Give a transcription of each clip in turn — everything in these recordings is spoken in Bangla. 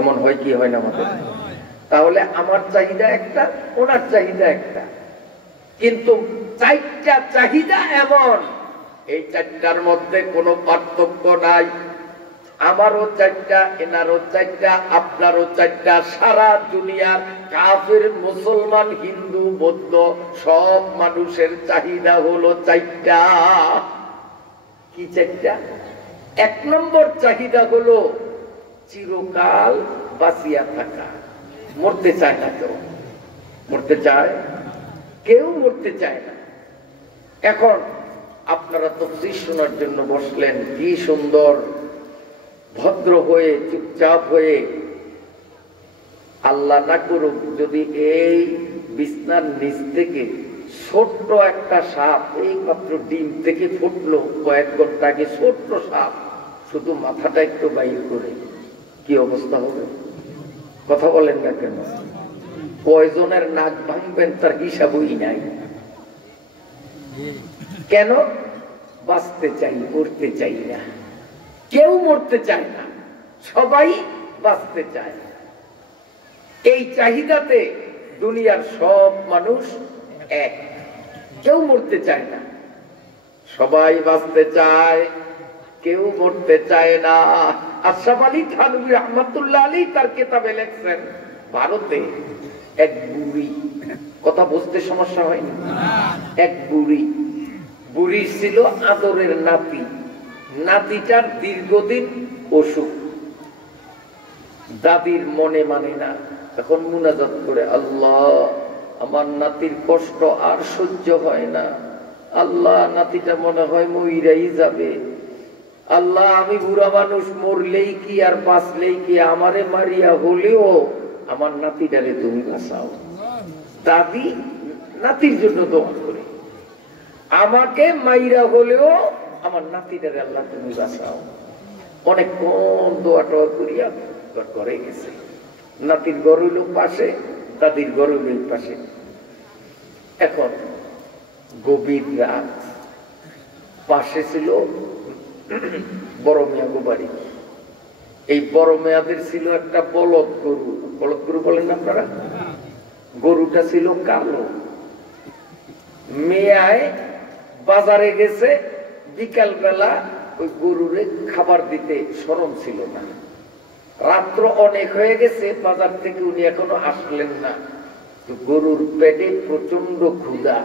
এমন হয় কি হয় না আমাদের? তাহলে আমার চাহিদা একটা, ওনার চাহিদা একটা, কিন্তু চারটা চাহিদা এমন, এই চারটার মধ্যে কোনো পার্থক্য নাই। আমারও চারটা, এনারও চারটা, আপনারও চারটা, সারা দুনিয়ার কাফের, মুসলমান, হিন্দু, বৌদ্ধ সব মানুষের চাহিদা হলো চারটা। কি চারটা? এক নম্বর চাহিদা হলো চিরকাল বাঁচিয়া থাকা। মরতে চায় না কেউ, মরতে চায়? কেউ মরতে চায় না। এখন আপনারা তাফসীর শোনার জন্য বসলেন, কি সুন্দর ভদ্র হয়ে চুপচাপ হয়ে, আল্লাহ না করুক যদি এই বিছনার নিচ থেকে ছোট্ট একটা সাপ এই মাত্র ডিম থেকে ফুটলো কয়েক ঘন্টা আগে, ছোট্ট সাপ, শুধু মাথাটা একটু বাইর করে, কি অবস্থা হবে? কথা বলেন না কেন? কয়জনের নাক ভাঙবেন তার হিসাবই নাই। কেন? বাঁচতে চাই, মরতে চাই না। কেউ মরতে চায় না, সবাই বাঁচতে চায়। এই চাহিদাতে দুনিয়ার সব মানুষ এক, কেউ মরতে চায় না, সবাই বাঁচতে চায়, কেউ মরতে চায় না। আশরাফ আলী থানভী রহমাতুল্লাহ আলাইহি তার কিতাবে লেখছেন, ভারতে এক বুড়ি, কথা বুঝতে সমস্যা হয়নি, এক বুড়ি ছিল আদরের নাতি, নাতিটার দীর্ঘদিন অসুখ, দাদির মনে মানে না, এখন মুনাজাত করে, আল্লাহ আমার নাতির কষ্ট আর সহ্য হয় না, আল্লাহ নাতিটা মনে হয় মইরাই যাবে, আল্লাহ আমি বুড়া মানুষ, মরলেই কি আর বাঁচলেই কি, আমারে মারিয়া হলেও আমার নাতিটারে তুমি বাঁচাও। দাদি নাতির জন্য দোয়া করে, আমাকে মাইরা হলেও আমার নাতিটারে আল্লাহ তুমি বাঁচাও। অনেকক্ষণ দোয়া টোয়া করিয়া ঘরে গেছে। নাতির ঘর হইল পাশে, দাদির ঘর হইল পাশে। এখন গভীর রাত, পাশে ছিল বড় মেয়া বাড়ি। এই বড় মেয়াদের ছিল একটা বলদ গরু, বলদ গরু বলেন আপনারা? গরুটা ছিল কালো। মেয়ায় বাজারে গেছে, বিকাল বেলা ওই গরুরে খাবার দিতে শরম ছিল না। রাত্র অনেক হয়ে গেছে, বাজার থেকে উনি এখনো আসলেন না। গরুর পেটে প্রচন্ড ক্ষুধা।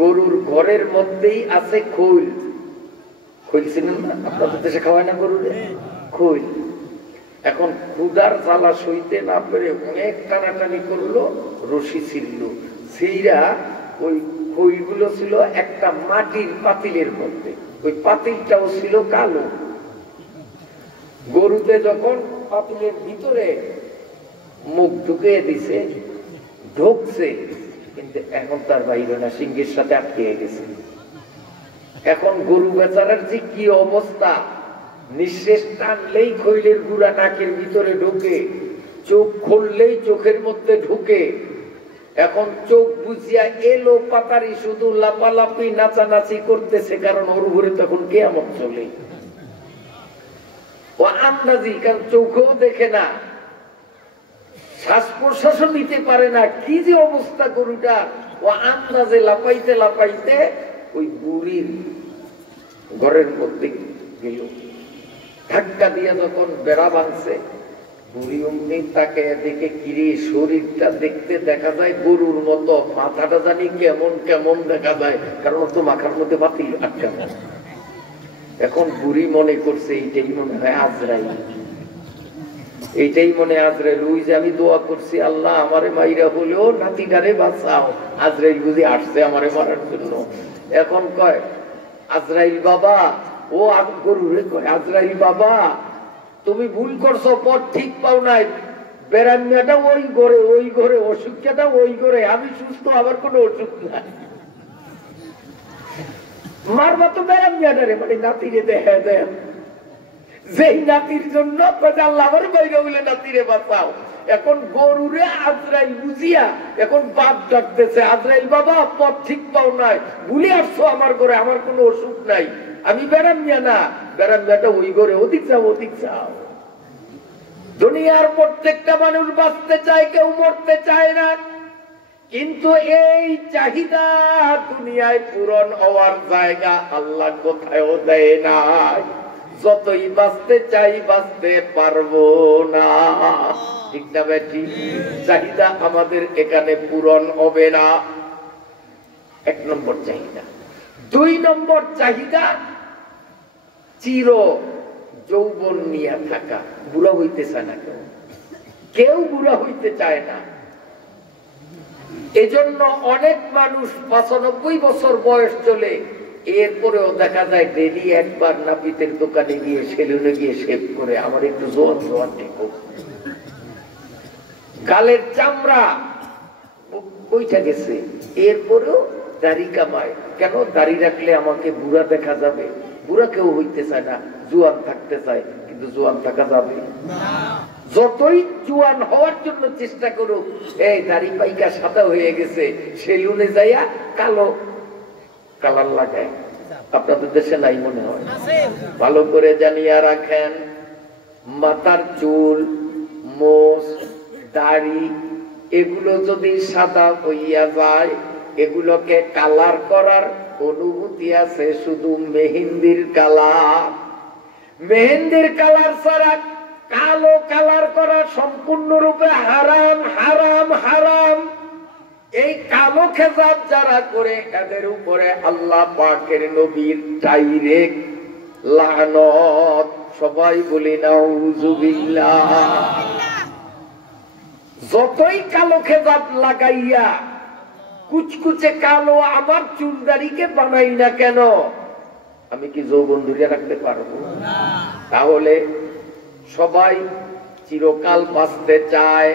গরুর ঘরের মধ্যেই আছে খৈল, খৈল ছিলেন না আপনাদের দেশে? খাওয়ায় না গরুরে খৈল। এখন ক্ষুধার জ্বালা সইতে না পেরে অনেক টানাটানি করলো, রশি ছিড়ল, সেইরা ওই খৈলগুলো ছিল একটা মাটির পাতিলের মধ্যে, ওই পাতিলটাও ছিল কালো। গরুতে যখন পাতিলের ভিতরে মুখ ঢুকিয়ে দিছে, ঢুকছে, কিন্তু এখন তার বাইরে না, সিংহের সাথে আটকে গেছে। এখন গরু বেচারার যে কি অবস্থা, নিঃশ্বাস টানলেই খৈলের গুড়া নাকের ভিতরে ঢুকে, চোখ খুললেই চোখের মধ্যে ঢুকে। এখন চোখ বুঝিয়া এলো পাতারি শুধু লাপালাপি নাচানাচি করতেছে, কারণ ওর ঘুরে তখন কিয়ামত চলে। ও আন্দাজি, কারণ চোখেও দেখে না, শ্বাস প্রশ্বাসও নিতে পারে না, কি যে অবস্থা গরুটা। ও আন্দাজে লাপাইতে লাপাইতে ওই বুড়ির ঘরের মধ্যে গেল। ধাক্কা দিয়ে যখন বেড়া ভাঙছে, বুড়ি অমনি তাকে দেখে, কিরে শরীরটা দেখতে দেখা যায় গরুর মতো, মাথাটা জানি কেমন কেমন দেখা যায়, কারণ তো মাথার মধ্যে বাতিল আটকা। এখন বুড়ি মনে করছে এইটাই মনে হয় আজরাইল, এইটাই মনে আজরাইল। ওই যে আমি দোয়া করছি, আল্লাহ আমারে মাইরা হলেও নাতিটারে বাঁচাও, আজরাইল বুঝি আসছে আমারে মারার জন্য। এখন কয়, আজরাইল বাবা, ও গরুরে কয়, আজরাইল বাবা তুমি ভুল করছো, পথ ঠিক পাও নাই, বেড়ামিয়াটা ওই ঘরে, অসুখটা ওই ঘরে, আমি সুস্থ, আবার কোনো অসুখ নাই। মারবা তো বেড়ামিয়াটারে, মানে নাতিরে দেখা দেয়, যেই নাতির জন্য আল্লাহ আমার বাইরে হইলে নাতিরে বাঁচাও। এখন গরুরে আজরাইল বুঝিয়া এখন বাপ ডাকতেছে, আজরাইল বাবা পথ ঠিক পাও নাই, ভুলে আসছো আমার ঘরে, আমার কোনো অসুখ নাই, আমি বেড়ামিয়া না, বেড়ামিয়াটা ওই ঘরে, ওদিক যাও ওদিক যাও। ধনী দুনিয়ার প্রত্যেকটা মানুষ বাঁচতে চায়, কেউ মরতে চায় না, কিন্তু এই চাহিদা দুনিয়ায় পূরণ হওয়ার জায়গা আল্লাহ কোথাও দেয় না। যতই বাঁচতে চাই বাঁচতে পারবো না, ঠিক না বেটি? চাহিদা আমাদের এখানে পূরণ হবে না। 1 নম্বর চাহিদা। 2 নম্বর চাহিদা চির যৌবন নিয়ে থাকা। বুড়া হইতে চায় না কেউ, কেউ বুড়া হইতে চায় না। এজন্য অনেক মানুষ 95 বছর বয়স চলে, এরপরেও দেখা যায় ডেলি একবার নাপিতের দোকানে গিয়ে সেলুনে গিয়ে শেভ করে আমার একটু জোয়ান জোয়ান ঠিক হোক। গালের চামড়া বইটা গেছে, এরপরেও দাড়ি কামায়। কেন? দাড়ি রাখলে আমাকে বুড়া দেখা যাবে। বুড়া কেউ হইতে চায় না, জোয়ান থাকতে চায়, কিন্তু জোয়ান থাকা যাবে না। যতই জোয়ান হওয়ার জন্য চেষ্টা করুক, এই দাড়ি পাইকা সাদা হয়ে গেছে, সেলুনে যাইয়া কালো কালার লাগায়। আপনাদের দেশে নাই মনে হয়? ভালো করে জানিয়া রাখেন, মাথার চুল, মোষ, দাড়ি এগুলো যদি সাদা হইয়া যায়, এগুলোকে কালার করার অনুভূতি আছে শুধু মেহেন্দির কালার। মেহেন্দির কালার ছাড়া কালো কালার করা সম্পূর্ণরূপে হারাম, হারাম, হারাম। এই কালো খেজাব যারা করে, এদের উপরে আল্লাহ পাকের নবীর ডাইরেক্ট লানত। সবাই বলি নাউযুবিল্লাহ। যতই কালো খেজাব লাগাইয়া কুচকুচে কালো আমার চুলদারিকে বানাই না কেন, আমি কি যৌবন ধরে রাখতে পারবো? তাহলে সবাই চিরকাল বাঁচতে চায়,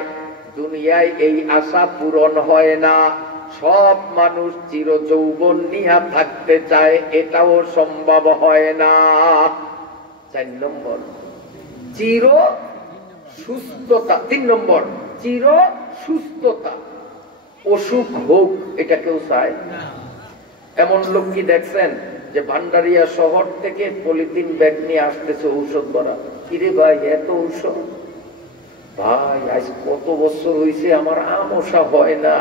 দুনিয়ায় এই আশা পূরণ হয় না। সব মানুষ চির যৌবন নিয়ে থাকতে চায়, এটাও সম্ভব হয় না। 4 নম্বর চির সুস্থতা। 3 নম্বর চির সুস্থতা। অসুখ হোক এটা কেউ চায়? এমন লোক কি দেখছেন যে ভান্ডারিয়া শহর থেকে পলিথিন ব্যাগ নিয়ে আসতেছে ঔষধ ভরা? কিরে ভাই এত ঔষধ? ভাই আজ কত বছর হয়েছে আমার আমশা হয় না।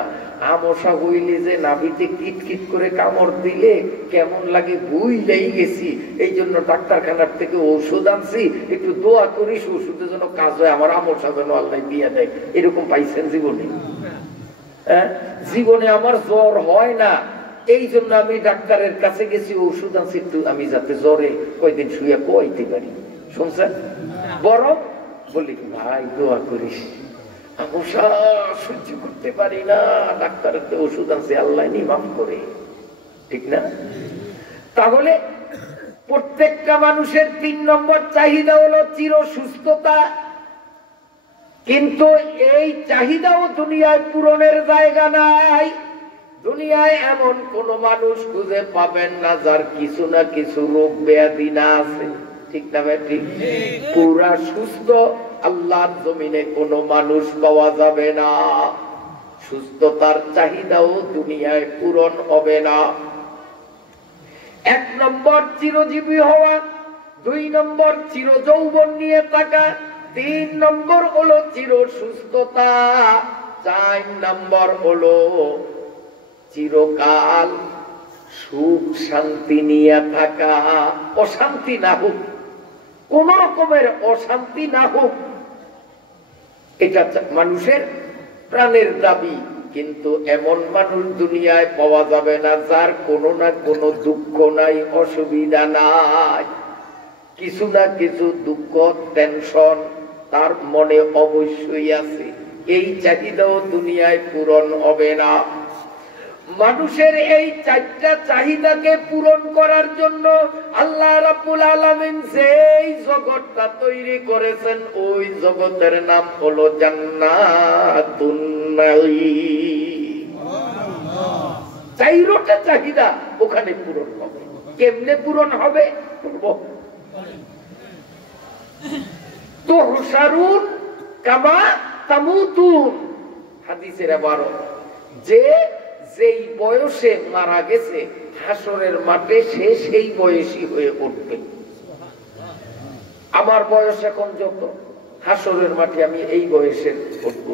আমশা হইলে যে নাভিতে কিট কিট করে কামড় দিলে কেমন লাগে বুঝলেই গেছি। এই জন্য ডাক্তারখানার থেকে ঔষধ আনছি, একটু দোয়া করিস ওষুধের জন্য কাজ হয়, আমার আমশা যেন আল্লাহ দিয়ে দেয়। এরকম পাইছেন জীবনে? হ্যাঁ, জীবনে আমার জ্বর হয় না, এই জন্য আমি ডাক্তারের কাছে গেছি, ওষুধ আনছি একটু আমি যাতে জ্বরে কয়দিন শুয়ে কইতে পারি। শুনছেন? বরং বলি ভাই দোয়া করিস, আমশা সহ্য করতে পারি না, ডাক্তারের তো ওষুধ আনছে, আল্লাহ মাফ করে। ঠিক না? তাহলে প্রত্যেকটা মানুষের 3 নম্বর চাহিদা হলো চির সুস্থতা। কিন্তু এই চাহিদাও দুনিয়ায় পূরণের জায়গা নাই। দুনিয়ায় এমন কোন মানুষ খুঁজে পাবেন না যার কিছু না কিছু রোগ ব্যাধি না আছে। ঠিক না ভাই? ঠিক। পুরা সুস্থ আল্লাহর জমিনে কোন মানুষ পাওয়া যাবে না। সুস্থতার চাহিদাও দুনিয়ায় পূরণ হবে না। 1 নম্বর চিরজীবী হওয়া, 2 নম্বর চির যৌবন নিয়ে থাকা, 3 নম্বর হলো চির সুস্থতা, 4 নম্বর হলো চিরকাল সুখ শান্তি নিয়ে থাকা। অশান্তি না হোক, কোন রকমের অশান্তি না হোক, এটা মানুষের প্রাণের দাবি। কিন্তু এমন মানুষ দুনিয়ায় পাওয়া যাবে না যার কোনো না কোনো দুঃখ নাই, অসুবিধা নাই। কিছু না কিছু দুঃখ টেনশন তার মনে অবশ্যই আছে। এই চাহিদাও দুনিয়ায় পূরণ হবে না। মানুষের এই 4টা চাহিদাকে পূরণ করার জন্য আল্লাহ রাব্বুল আলামিন যেই জগৎটা তৈরি করেছেন, ওই জগতের নাম হলো জান্নাতুন নাঈম। 4টা চাহিদা ওখানে পূরণ হবে। কেমনে পূরণ হবে? তুহশারুন কামা তামুতুন, হাদিসের ইবারত। যেই বয়সে মারা গেছে, হাসরের মাঠে সে সেই বয়সী হয়ে উঠবে। আমার বয়স এখন যত, হাসরের মাঠে আমি এই বয়সের উঠব।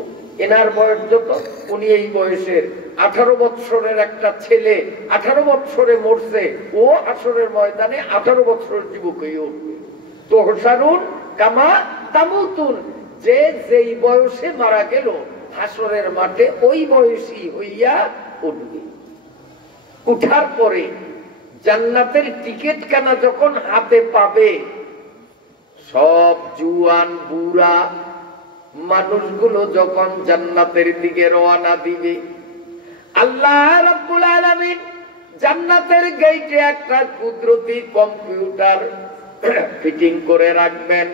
এনার বয়স যত, উনি এই বয়সের 18 বৎসরের একটা ছেলে 18 বৎসরে মরছে, ও হাসরের ময়দানে 18 বৎসরের যুবক হয়ে উঠবে। তো হোসারুন কামা তামুতুন, যে যেই বয়সে মারা গেল হাসরের মাঠে ওই বয়সী হইয়া উঠবে। উঠার পরে জান্নাতের টিকিট কেনা যখন হাতে পাবে, সব জুয়ান বুড়া মানুষগুলো যখন জান্নাতের দিকে রওনা দিবে, আল্লাহ রাব্বুল আলামিন জান্নাতের গেটে একটা কুদরতি কম্পিউটার ফিটিং করে রাখবেন।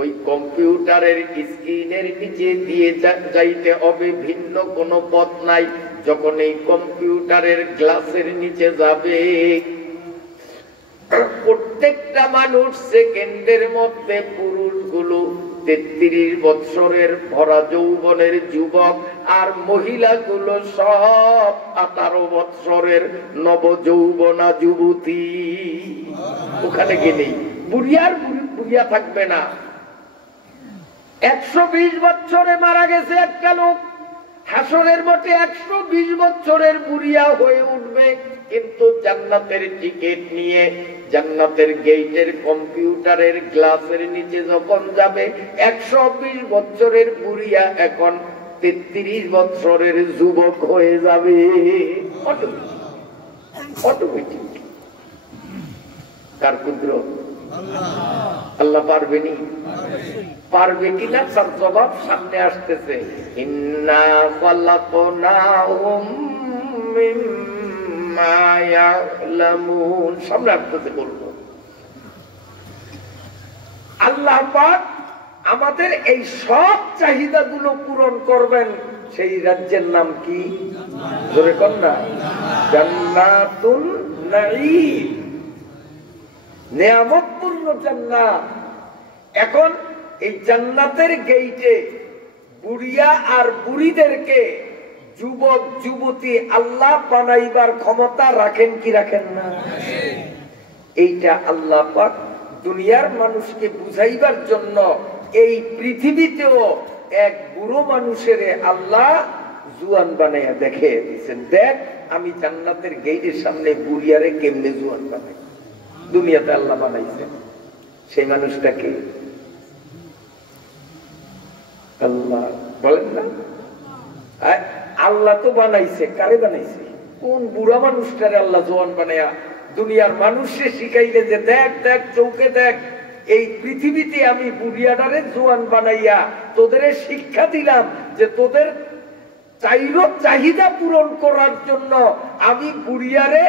ওই কম্পিউটারের স্ক্রিনের নিচে দিয়ে যাইতে হবে, ভিন্ন কোনো পথ নাই। যখন এই কম্পিউটারের গ্লাসের নিচে যাবে, প্রত্যেকটা মানুষ সেকেন্ডের মধ্যে পুরুষগুলো 33 বৎসরের ভরা যৌবনের যুবক, আর মহিলাগুলো সব 18 বৎসরের নব যৌবনা যুবতী। ওখানে গেলেই বুড়িয়ার বুড়িয়া থাকবে না। 120 বৎসরে মারা গেছে একটা লোক, হাসরের মাঠে 120 বৎসরের বুড়িয়া হয়ে উঠবে। কিন্তু জান্নাতের টিকিট নিয়ে জান্নাতের গেটের কম্পিউটারের গ্লাসের নিচে যখন যাবে, 120 বৎসরের বুড়িয়া এখন 33 বৎসরের যুবক হয়ে যাবে। অটোমেটিক। কার কুদরত? আল্লাহ পারবেনি? পারবে কিনা তার জবাব সামনে আসতেছে। ইন্না খালাকনাহুম মিম্মা ইয়ালামুন, সামনে আসতেছে বলবো। আল্লাহ পাক আমাদের এই সব চাহিদাগুলো পূরণ করবেন। সেই রাজ্যের নাম কি? জোরে কোন না? জান্নাতুন নাঈম, নিয়ামতপূর্ণ জান্নাত। এখন এই জান্নাতের গেইটে বুড়িয়া আর বুড়িদেরকে যুবক যুবতী আল্লাহ বানাইবার ক্ষমতা রাখেন কি রাখেন না? এইটা আল্লাহ পাক দুনিয়ার মানুষকে বুঝাইবার জন্য এই পৃথিবীতেও এক বুড়ো মানুষের আল্লাহ জুয়ান বানাইয়া দেখে দিয়েছেন। দেখ আমি জান্নাতের গেইটের সামনে বুড়িয়ারে কেমনে জুয়ান বানাই। দুনিয়াতে আল্লাহ বানাইছেন। সেই মানুষটাকে আল্লাহ বলেন না? আল্লাহ তো বানাইছে, কারে বানাইছে? কোন বুড়া মানুষটারে আল্লাহ জোয়ান বানাইয়া দুনিয়ার মানুষকে শিখাইলে যে দেখ দেখ চৌকে দেখ, এই পৃথিবীতে আমি বুড়িয়াটারে জোয়ান বানাইয়া তোদের শিক্ষা দিলাম যে তোদের চাহিদা পূরণ করার জন্য আমি বুড়িয়ারে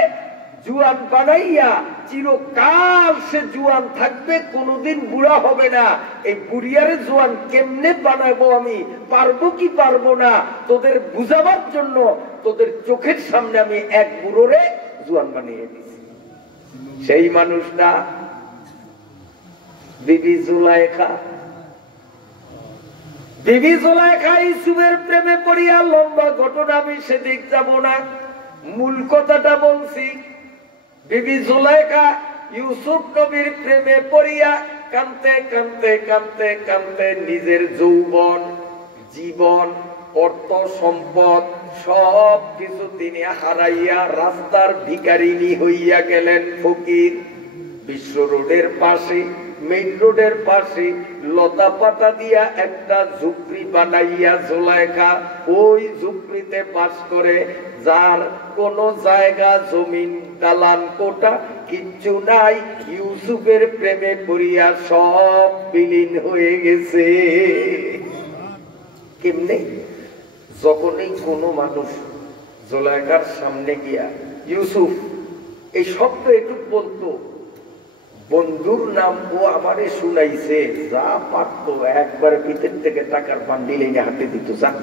জুয়ান বানাইয়া চিরকাল সে জুয়ান থাকবে, কোনোদিন বুড়া হবে না। এই বুড়িয়ারে জুয়ান কেমনে বানাবো, আমি পারবো কি পারবো না তোদের বুঝাবার জন্য তোদের চোখের সামনে আমি এক বুড়োরে জুয়ান বানিয়ে দিছি। সেই মানুষটা বিবি জুলাইখা। বিবি জুলাইখা ইউসুফের প্রেমে পড়িয়া, লম্বা ঘটনা আমি সেদিক যাব না, মূল কথাটা বলছি। বিবি জুলাইখা ইউসুফ নবীর প্রেমে পড়িয়া কাঁদতে কাঁদতে কাঁদতে কাঁদতে নিজের যৌবন, জীবন, অর্থ সম্পদ সব কিছু তিনি হারাইয়া রাস্তার ভিখারিনী হইয়া গেলেন, ফকির। বিশ্ব রোডের পাশে, মেইন রোডের পাশে লতা পাতা দিয়া একটা ঝুপড়ি বানাইয়া জুলাইখা ওই ঝুপড়িতে বাস করে, যার কোন জায়গা জমিন দালান কোটা কিচ্ছু নাই। ইউসুফের প্রেমে পড়িয়া সব বিলীন হয়ে গেছে। কেমনে? যখনই কোনো মানুষ জুলাইখার সামনে গিয়া ইউসুফ এই শব্দ একটু বলতো, বন্ধুর নাম ও আমারে শুনাইছে, যা পারতো একবার ভিতর থেকে টাকার বান্ডিল এনে হাতে দিত। যান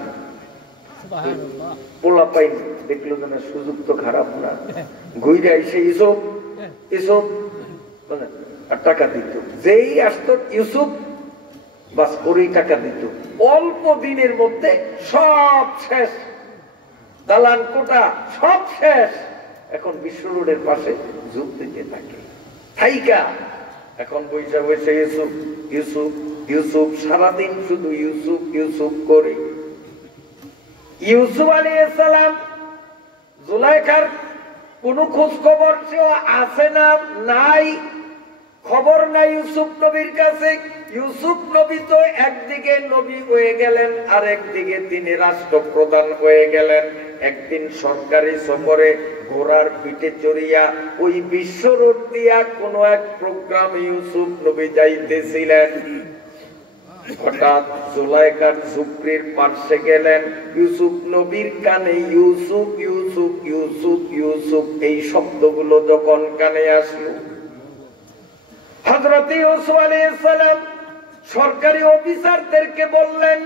পোলা পাই দেখলো না, সুযোগ তো খারাপ না, ঘুরে এসে ইউসুফ ইউসুফ আর টাকা দিত। যেই আসতো ইউসুফ বাস করেই টাকা দিত। অল্প দিনের মধ্যে সব শেষ, দালান কোটা সব শেষ। এখন বিশ্ব রোডের পাশে যুগ দিতে থাকে থাইকা। এখন বৈশা বৈশা ইউসুফ ইউসুফ ইউসুফ সারাদিন শুধু ইউসুফ ইউসুফ করে। ইউসুফ আলাইহিস সালাম জুলাইখার কোন খোঁজ খবর সেও আছে না নাই, খবর নাই ইউসুফ নবীর কাছে। ইউসুফ নবী তো একদিকে নবী হয়ে গেলেন, আর একদিকে তিনি রাষ্ট্রপ্রধান হয়ে গেলেন। একদিন সরকারি সফরে ঘোড়ার পিঠে চড়িয়া ওই বিশ্ব রোড দিয়া কোন এক প্রোগ্রাম ইউসুফ নবী যাইতেছিলেন। হঠাৎ জুলাইখার ঝুপড়ির পাশে গেলেন। ইউসুফ নবীর কানে ইউসুফ ইউসুফ ইউসুফ ইউসুফ এই শব্দগুলো যখন কানে আসলো, হযরত ইউসুফ আলাইহিস সালাম সরকারি অফিসারদেরকে বললেন,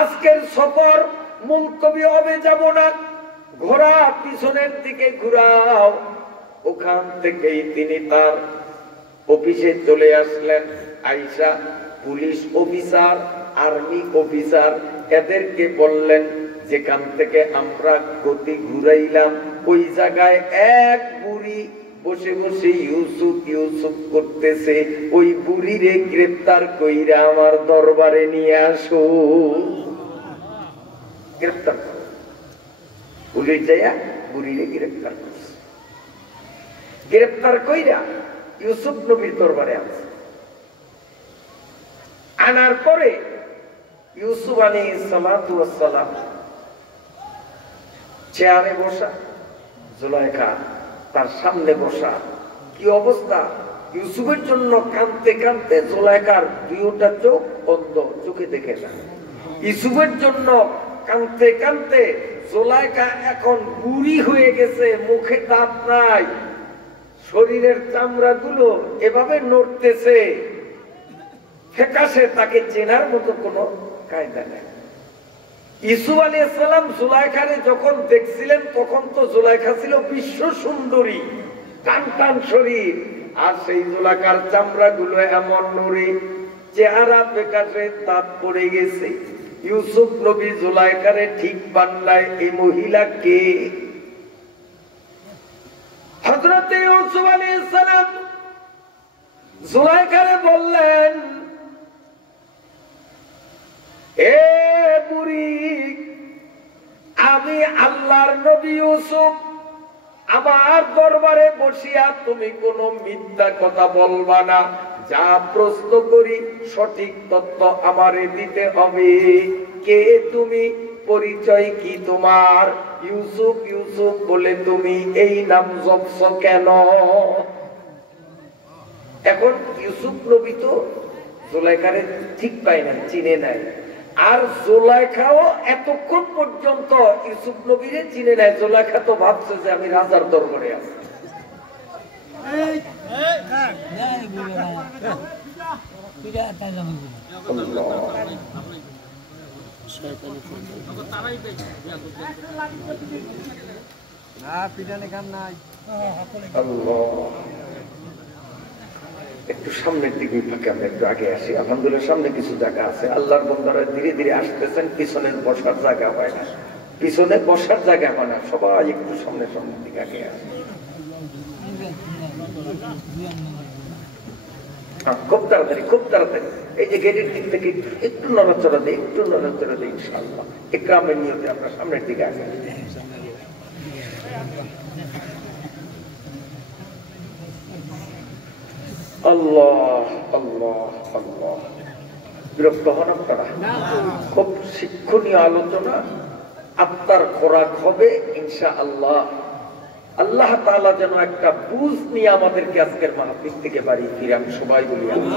আজকের সফর মুলতবি হবে, যাব না, ঘোড়া পিছনের দিকে ঘুরাও। ওখান থেকেই তিনি তার অফিসে চলে আসলেন। Ayesha police officer, army officer, এদেরকে বললেন যেখান থেকে আমরা গতি ঘুরাইলাম ওই জায়গায় এক বুড়ি বসে বসে ইউসুফ ইউসুফ করতেছে, ওই বুড়িরে গ্রেফতার কইরা আমার দরবারে নিয়ে আসো। গ্রেফতার পুলিশ যাইয়া বুড়িরে গ্রেফতার করছে। গ্রেফতার কইরা ইউসুফ নবীর দরবারে আছে। আনার পরে ইউসুফ আলাইহিস সালাতু ওয়াস সালাম চেয়ারে বসা, জুলাইখা তার সামনে বসা। কি অবস্থা! ইউসুফের জন্য কাঁদতে কাঁদতে জুলাইখার দুইটা চোখ অন্ধ, চোখে দেখে না। ইউসুফের জন্য কাঁদতে কাঁদতে জুলাইখা এখন বুড়ি হয়ে গেছে, মুখে দাঁত নাই, শরীরের চামড়া গুলো এভাবে নড়তেছে, ফেকাশে, তাকে চেনার মতো কোনো কায়দা নেই। ইউসুফ আলাইহিস সালাম জুলাইখারে যখন দেখছিলেন তখন তো জুলাইখা ছিল বিশ্ব সুন্দরী, টান টান শরীর, আর সেই জুলাইখার চামড়া গুলো এমন নড়ে, চেহারা ফেকাশে, দাঁত পড়ে গেছে। ইউসুফ নবী জুলাইখারে ঠিক বান্দায়, এই মহিলা কে? হযরত ইউসুফ আলাইহিস সালাম জুলাইখারে বললেন, এ বুড়ি, আমি আল্লাহর নবী ইউসুফ, আমার দরবারে বসিয়া তুমি কোনো মিথ্যা কথা বলবা না, যা প্রশ্ন করি সঠিক তথ্য আমারে দিতে হবে। কে তুমি? পরিচয় কি তোমার? ইউসুফ ইউসুফ বলে তুমি এই নাম জপছ কেন? এখন ইউসুফ নবী তো জুলাইখারে ঠিক পায় না, চিনে নাই, আর জুলাইখাও এতক্ষণ পর্যন্ত ইউসুফ নবীরে চিনে নাই। জুলাইখা তো ভাবছে যে আমি রাজার দরবারে আছি। একটু সামনের দিকে ফাঁকে, আমরা একটু আগে আসি। আলহামদুলিল্লাহ সামনে কিছু জায়গা আছে, আল্লাহর বান্দারা ধীরে ধীরে আসতেছেন। পিছনের বসার জায়গা হয় না, পিছনে বসার জায়গা হয় না, সবাই একটু সামনের দিকে আগে আসে। খুব তাড়াতাড়ি, খুব তাড়াতাড়ি। এই যে গেটের দিক থেকে একটু নড়াচড়া দেয়, একটু নড়াচড়া দেয়, ইনশাআল্লাহ ইকরামের নিয়তে আমরা সামনের দিকে আগে। আল্লাহ আল্লাহ আল্লাহ। বিরক্ত হন আপনারা? খুব শিক্ষণীয় আলোচনা, আত্মার খোরাক হবে ইনশাআল্লাহ। আল্লাহ তাআলা যেন একটা বুঝ নিয়ে আমাদেরকে আজকের মাহফিল থেকে বাড়ি ফিরে, আমি সবাই বলি আমিন।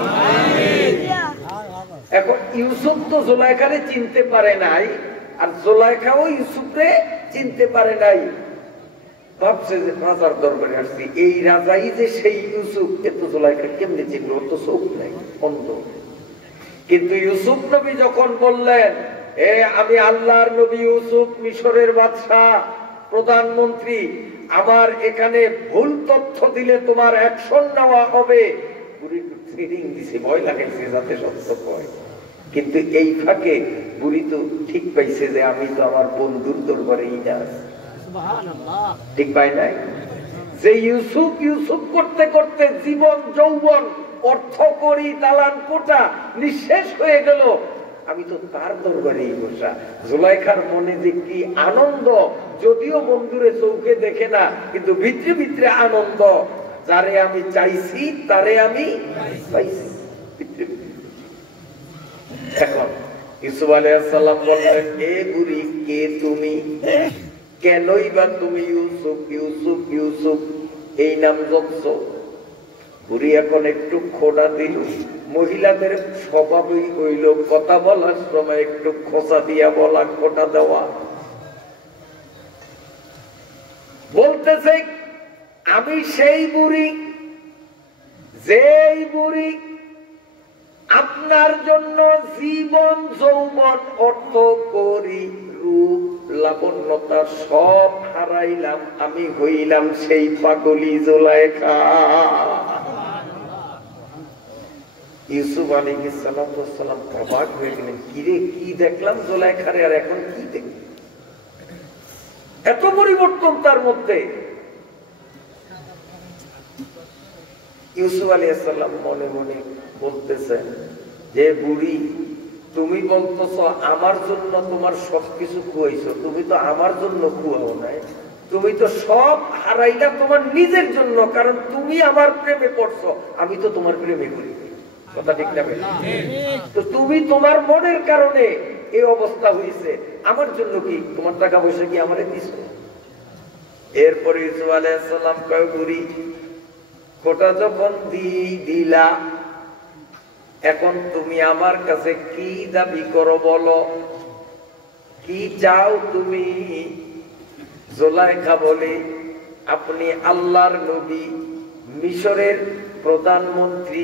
এখন ইউসুফ তো জুলাইখারে চিনতে পারে নাই, আর জুলাইখাও ইউসুফরে চিনতে পারে নাই। ভাবছে যে রাজার দরবারে আসছি, এই রাজাই যে সেই ইউসুফ, এত জুলাইখা কেমনে চিনল? ওর তো চোখ নাই, অন্ধ। কিন্তু ইউসুফ নবী যখন বললেন, আমি আল্লাহর নবী ইউসুফ, মিশরের বাদশাহ, প্রধানমন্ত্রী, আমার এখানে ভুল তথ্য দিলে তোমার অ্যাকশন নেওয়া হবে, বুড়ি ট্রেনিং দিছে, ভয় লাগাইছে যাতে সত্য হয়। কিন্তু এই ফাঁকে বুড়ি তো ঠিক পাইছে যে আমি তো আমার বন্ধুর দরবারেই না, ঠিক পাই নাই যে ইউসুফ ইউসুফ করতে করতে জীবন যৌবন অর্থ করি দালান কোটা নিঃশেষ হয়ে গেল, আমি তো তার দরবারেই বসা। জুলাইখার মনে যে কি আনন্দ, যদিও বন্ধুরে চৌকে দেখে না, কিন্তু ভিতরে ভিতরে আনন্দ। যারে আমি চাইছি তারে আমি পাইছি। এখন ইউসুফ আলাইহিস সালাম বললেন, এ বুড়ি কে তুমি? কেনই বা তুমি ইউসুফ ইউসুফ ইউসুফ এই নাম জপছো? বুড়ি এখন একটু খোঁড়া দিল। মহিলাদের স্বভাবই হইল কথা বলার সময় একটু খোঁচা দিয়া বলা, খোঁটা দেওয়া। বলতেছে, আমি সেই বুড়ি, যেই বুড়ি আপনার জন্য জীবন যৌবন অর্থ করি রূপ লাবণ্যতা সব হারাইলাম। আমি হইলাম সেই পাগলি জুলাইখা। ইউসুফ আলাইহিস সালাম অবাক হয়ে গেলেন, কিরে কি দেখলাম জুলাইখারে, আর এখন কি দেখি? এত পরিবর্তন তার মধ্যে। ইউসুফ আলাইহিস সালাম মনে মনে বলতেছেন, যে বুড়ি তুমি বলতেছ আমার জন্য তোমার সবকিছু খুয়াইছো, তুমি তো আমার জন্য খুয়াও নাই, তুমি তো সব হারাইলা তোমার নিজের জন্য, কারণ তুমি আমার প্রেমে পড়ছো, আমি তো তোমার প্রেমে করি। কথা ঠিক না? তো তুমি তোমার মনের কারণে এই অবস্থা হয়েছে, আমার জন্য কি তোমার টাকা পয়সা কি আমারে দিছো? এরপরে ইউসুফ আলাইহিস সালাম কয়, বুড়ি কোটা যখন দিলা, এখন তুমি আমার কাছে কি দাবি করো বলো, কি চাও তুমি? জুলাইখা বলে, আপনি আল্লাহর নবী, মিশরের প্রধানমন্ত্রী,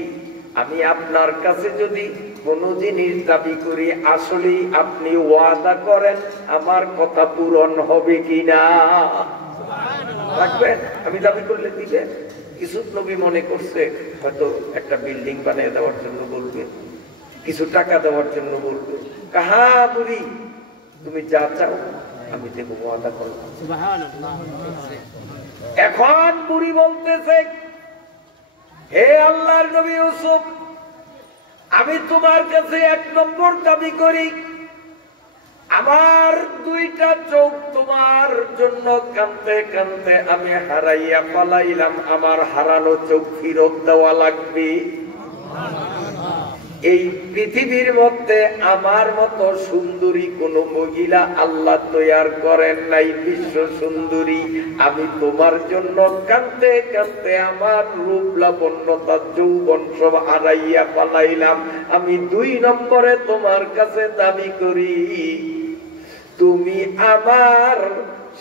আমি আপনার কাছে যদি কোনো জিনিস দাবি করি, আসলেই আপনি ওয়াদা করেন আমার কথা পূরণ হবে কিনা? রাখবেন? আমি দাবি করলে দিবেন? ইউসুফ নবী মনে করছে হয়তো একটা বিল্ডিং বানিয়ে দেওয়ার জন্য বলবে, কিছু টাকা দেওয়ার জন্য বলবে। কাহা বুড়ি, তুমি যা চাও আমি দেবো, ওয়াদা করব। এখন বুড়ি বলতেছে, হে আল্লাহর নবী ইউসুফ, আমি তোমার কাছে এক নম্বর দাবি করি, আমার দুইটা চোখ তোমার জন্য কাঁদতে কাঁদতে আমি হারাইয়া পালাইলাম, আমার হারানো চোখ ফিরত দেওয়া লাগবে। এই পৃথিবীর মধ্যে আমার মতো সুন্দরী কোন মহিলা আল্লাহ তৈয়ার করেন নাই, বিশ্ব সুন্দরী। আমি তোমার জন্য কাঁদতে কাঁদতে আমার রূপ লাবণ্যতা যৌবন সব হারাইয়া পালাইলাম। আমি 2 নম্বরে তোমার কাছে দাবি করি, তুমি আমার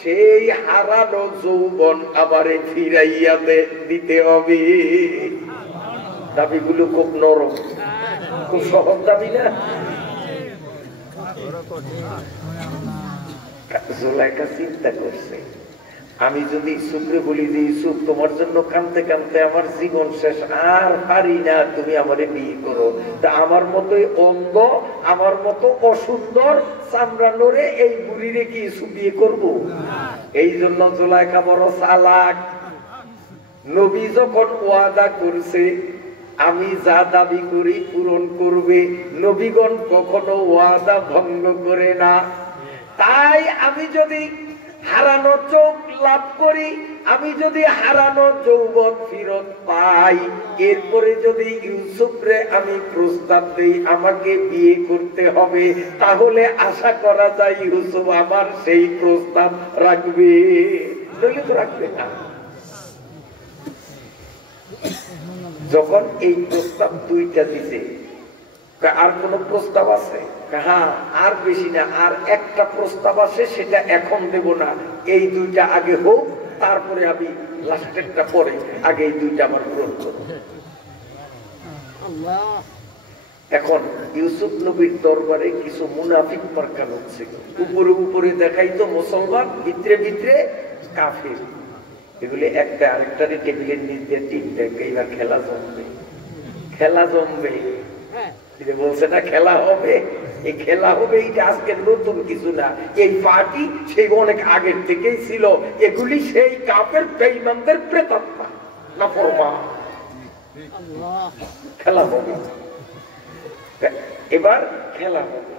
সেই হারানো যৌবন আমারে ফিরাইয়া দিতে হবে। দাবিগুলো খুব নরম, খুব সহজ দাবি না। জুলাইখা চিন্তা করছে, আমি যদি ইউসুফরে বলি যে ইউসুফ তোমার জন্য কাঁদতে কাঁদতে আমার জীবন শেষ, আর পারি না, তুমি আমারে বিয়ে করো, তা আমার মতোই অন্ধ, আমার মতো অসুন্দর চামড়া নড়ে এই বুড়িরে কি ইউসুফ বিয়ে করবো? এই জন্য জুলাইখা বড় চালাক। নবী যখন ওয়াদা করছে আমি যা দাবি করি পূরণ করবে, নবীগণ কখনো ওয়াদা ভঙ্গ করে না। তাই আমি যদি হারানো চোখ লাভ করি, আমি যদি হারানো যৌবন ফিরত পাই, এরপরে যদি ইউসুফরে আমি প্রস্তাব দেই আমাকে বিয়ে করতে হবে, তাহলে আশা করা যায় ইউসুফ আমার সেই প্রস্তাব রাখবে, নইলে তো রাখবে না। যখন এই প্রস্তাব 2টা দিছে, আর কোন প্রস্তাব আছে? হ্যাঁ, আর বেশি না, আর একটা প্রস্তাব আছে, সেটা এখন দেব না, এই 2টা আগে হোক, তারপরে আমি লাস্টেরটা পরে, আগে এই 2টা আমার পূরণ করব। এখন ইউসুফ নবীর দরবারে কিছু মুনাফিক পারকান হচ্ছে, উপরে উপরে দেখাইতো মুসলমান, ভিতরে ভিতরে কাফির। এগুলি একটা আরেকটারে টেবিলের নিচ দিয়ে টিপবে, এইবার খেলা জমবে, খেলা জমবে। বলছে না খেলা হবে, এই খেলা হবে, এইটা আজকে নতুন কিছু না, এই পার্টি সেই অনেক আগের থেকেই ছিল। এগুলি সেই কাফের বেঈমানদের প্রেতাত্মা, নাফরমান। খেলা হবে, এবার খেলা হবে।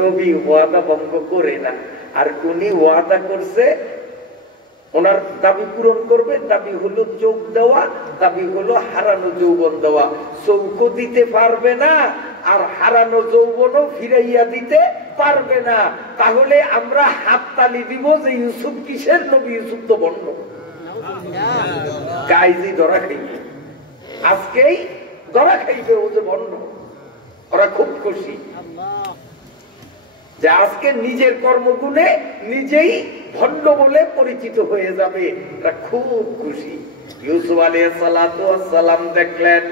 নবী ওয়াদা ভঙ্গ করে না, আর উনি ওয়াদা করছে ওনার দাবি পূরণ করবে। দাবি হলো চোখ দেওয়া, দাবি হলো হারানো যৌবন দেওয়া। চৌকো দিতে পারবে না, আর হারানো যৌবনও ফিরাইয়া দিতে পারবে না। তাহলে আমরা হাততালি দিব যে ইউসুফ কিসের নবী? ইউসুফ তো বন্য। গাইজি ধরা খাইবে, আজকেই ধরা খাইবে ও যে বন্য। ওরা খুব খুশি যে আজকে নিজের কর্মগুণে নিজেই ভণ্ড বলে পরিচিত হয়ে যাবে। ওরা খুব খুশি। ইউসুফ আলাইহিস সালাতু ওয়াস সালাম দেখলেন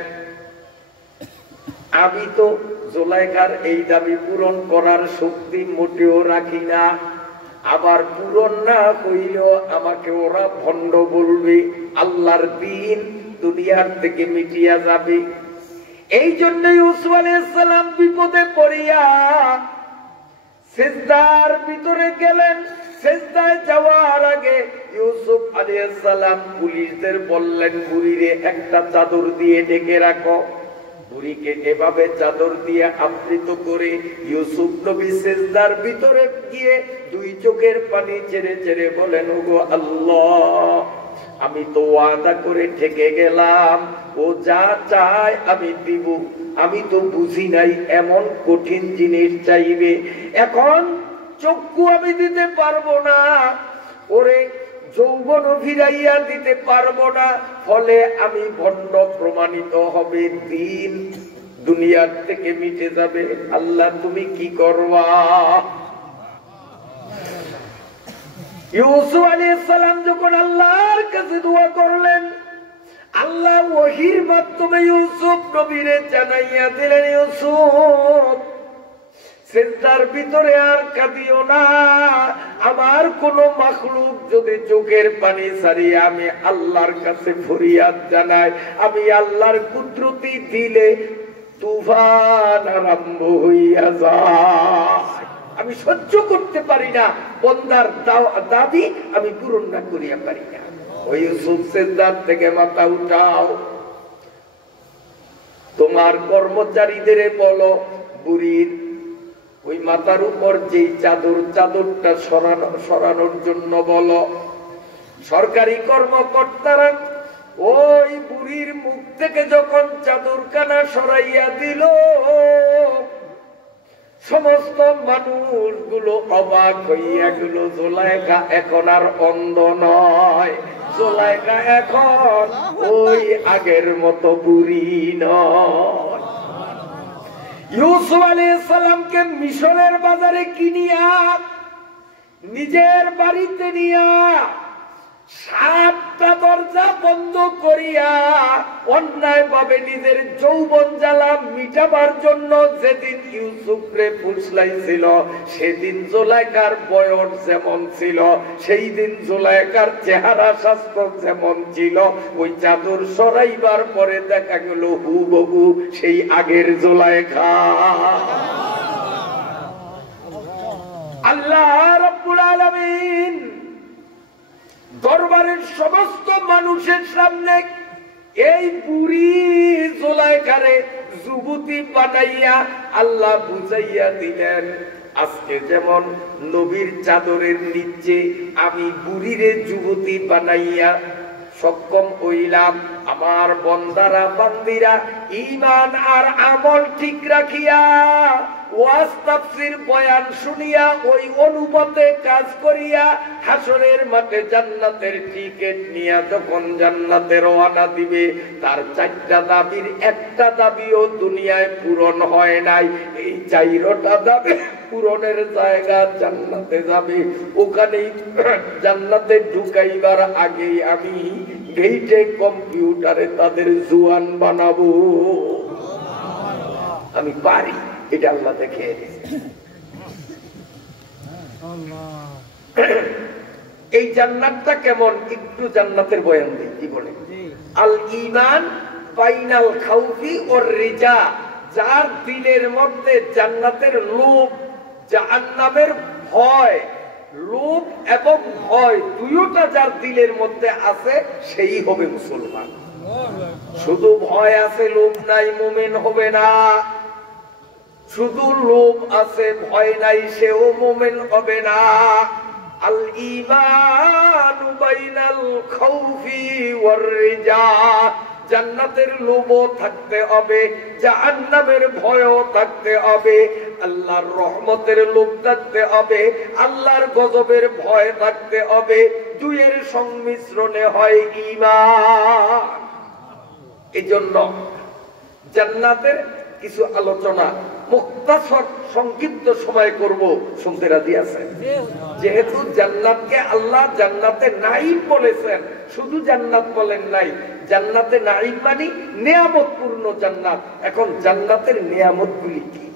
আমি তো জুলাইখার এই দাবি পূরণ করার শক্তি মোটেও রাখি না, আবার পূরণ না হইলেও আমাকে ওরা ভণ্ড বলবে, আল্লাহর দ্বীন দুনিয়ার থেকে মিটিয়া যাবে। এই জন্য ইউসুফ আলাইহিস সালাম বিপদে পড়িয়া সিজদার ভিতরে গেলেন। সিজদায় যাওয়ার আগে ইউসুফ আলাইহিস সালাম পুলিশদের বললেন, বুড়িরে একটা চাদর দিয়ে ঢেকে রাখো। বুড়িকে এভাবে চাদর দিয়ে আবৃত করে ইউসুফ নবী সিজদার ভিতরে গিয়ে দুই চোখের পানি ছেড়ে ছেড়ে বলেন, ওগো আল্লাহ, আমি তো ওয়াদা করে ঠেকে গেলাম, ও যা চায় আমি দিব। আমি তো বুঝি নাই এমন কঠিন জিনিস চাইবে। এখন চক্ষু আমি দিতে পারবো না, ওরে যৌবন ফিরাইয়া দিতে পারবো না, ফলে আমি ভণ্ড প্রমাণিত হবে, দিন দুনিয়ার থেকে মিটে যাবে। আল্লাহ তুমি কি করবা? ইউসুফ আলাইহিস সালাম যখন আল্লাহর কাছে দোয়া করলেন, আল্লাহ ওহীর মাধ্যমে ইউসুফ নবীরে জানাইয়া দিলেন, ইউসুফ সিজদার ভিতরে আর কাঁদিও না। আমার কোন মাখলুক যদি চোখের পানি ছাড়িয়ে আমি আল্লাহর কাছে ফরিয়াদ জানাই, আমি আল্লাহর কুদরতি দিলে তুফান আরম্ভ হইয়া যায়। আমি সহ্য করতে পারি না, বন্দার দাবি আমি পূরণ না করিয়া পারি না। ওই ইউসুফ সিজদার থেকে মাথা উঠাও, তোমার কর্মচারীদের বলো বুড়ির ওই মাথার উপর যে চাদরটা সরানোর জন্য বলো। সরকারি কর্মকর্তারা ওই বুড়ির মুখ থেকে যখন চাদরখানা সরাইয়া দিল, সমস্ত মানুষগুলো অবাক হইয়া গেল। জুলাইখা এখন আর অন্ধ নয়, জুলাইখা এখন ওই আগের মতো বুড়ি নয়। ইউসুফ আলাইহিস সালামকে মিশরের বাজারে কিনিয়া নিজের বাড়িতে নিয়া 7টা দরজা বন্ধ করিয়া অন্যায় ভাবে নিজের যৌবন জ্বালা মিটাবার জন্য যেদিন ইউসুফরে ফুসলাইছিল, সেদিন জুলাইখার বয়স যেমন ছিল, সেই দিন জুলাইখার চেহারা স্বাস্থ্য যেমন ছিল, ওই চাদর সরাইবার পরে দেখা গেল হুবহু সেই আগের জুলাইখা। আল্লাহ রাব্বুল আলামিন দরবারের সমস্ত মানুষের সামনে এই বুড়ি জুলাইখারে যুবতী বানাইয়া আল্লাহ বুঝাইয়া দিলেন, আজকে যেমন নবীর চাদরের নিচে আমি বুড়িরে যুবতী বানাইয়া সক্ষম হইলাম, আমার বন্দারা বান্দিরা ঈমান আর আমল ঠিক রাখিয়া ওয়াজ তাফসীর বয়ান শুনিয়া ওই অনুপাতে কাজ করিয়া হাসরের মাঠে জান্নাতের টিকেট নিয়ে যখন জান্নাতে রওনা দিবে, তার 4টা দাবির একটা দাবিও দুনিয়ায় পূরণ হয় নাই। এই 4টা দাবি পূরণের জায়গা জান্নাতে যাবে। ওখানেই জান্নাতে ঢুকাইবার আগেই আমি গেইটে কম্পিউটারে তাদের জুয়ান বানাবো। আমি পারি, এটা আল্লাহ দেখে দিয়েছে। এই জান্নাতটা কেমন, একটু জান্নাতের বয়ান দিই। কি বলে? আল ঈমান বাইনাল খাউফি ওয়ার রিজা, যার দিলের মধ্যে জান্নাতের লোভ, জাহান্নামের ভয়, লোভ এবং ভয় দুইটা যার দিলের মধ্যে আছে, সেই হবে মুসলমান। শুধু ভয় আছে লোভ নাই মুমিন হবে না, শুধু লোভ আছে ভয় নাই সেও মুমিন হবে না। আল ঈমানু বাইনাল খাউফি ওয়ার রিজা, জান্নাতের লোভও থাকতে হবে, জাহান্নামের ভয়ও থাকতে হবে, আল্লাহর রহমতের লোভ থাকতে হবে, আল্লাহর গজবের ভয় থাকতে হবে। দুইয়ের সংমিশ্রণে হয় ঈমান। এজন্য জান্নাতের কিছু আলোচনা মুখতাসর সংক্ষিপ্ত সময় করব, শুনতে রাজি আছেন? যেহেতু জান্নাতকে আল্লাহ জান্নাতে নাঈম বলেছেন, শুধু জান্নাত বলেন নাই, জান্নাতে নাঈম মানে নিয়ামতপূর্ণ জান্নাত। এখন জান্নাতের নিয়ামতগুলি কি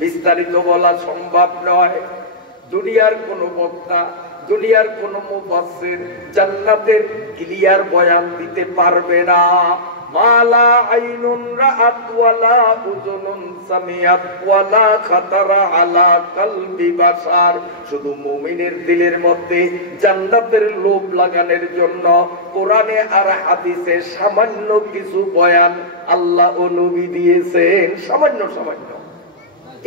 বিস্তারিত বলা সম্ভব নয়। দুনিয়ার কোন বক্তা, দুনিয়ার কোন মুফাসসির জান্নাতের ক্লিয়ার বয়ান দিতে পারবে না। মালা আইনুন রাআত ওয়ালা উযুনুন সামিআত ওয়ালা খাতারা আলা কলবি বাশার। শুধু মুমিনের দিলের মধ্যে জান্নাতের লোভ লাগানোর জন্য কোরআনে আর হাদিসে সামান্য কিছু বয়ান আল্লাহ ও নবী দিয়েছেন। সামান্য সামান্য,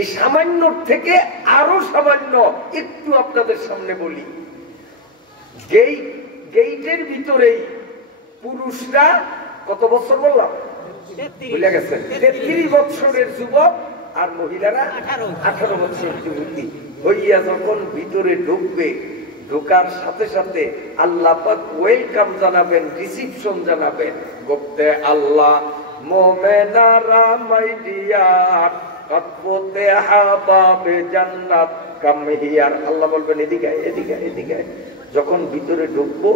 এই সামান্য থেকে আরো সামান্য একটু আপনাদের সামনে বলি। গেইটের ভিতরেই পুরুষরা কত বছর বললাম ভুলে গেছেন, 33 বছরের যুবক, আর মহিলারা 18 বছরের যুবতী হইয়া যখন ভিতরে ঢুকবে, ঢোকার সাথে সাথে আল্লাহ পাক ওয়েলকাম জানাবেন, রিসিপশন জানাবেন। বলতে আল্লাহ মোমেনারা মাই ডিয়ার কততে হাবাবে জান্নাত কাম হিয়ার। আল্লাহ বলবেন এদিকে এদিকে এদিকে। যখন ভিতরে ঢুকবো,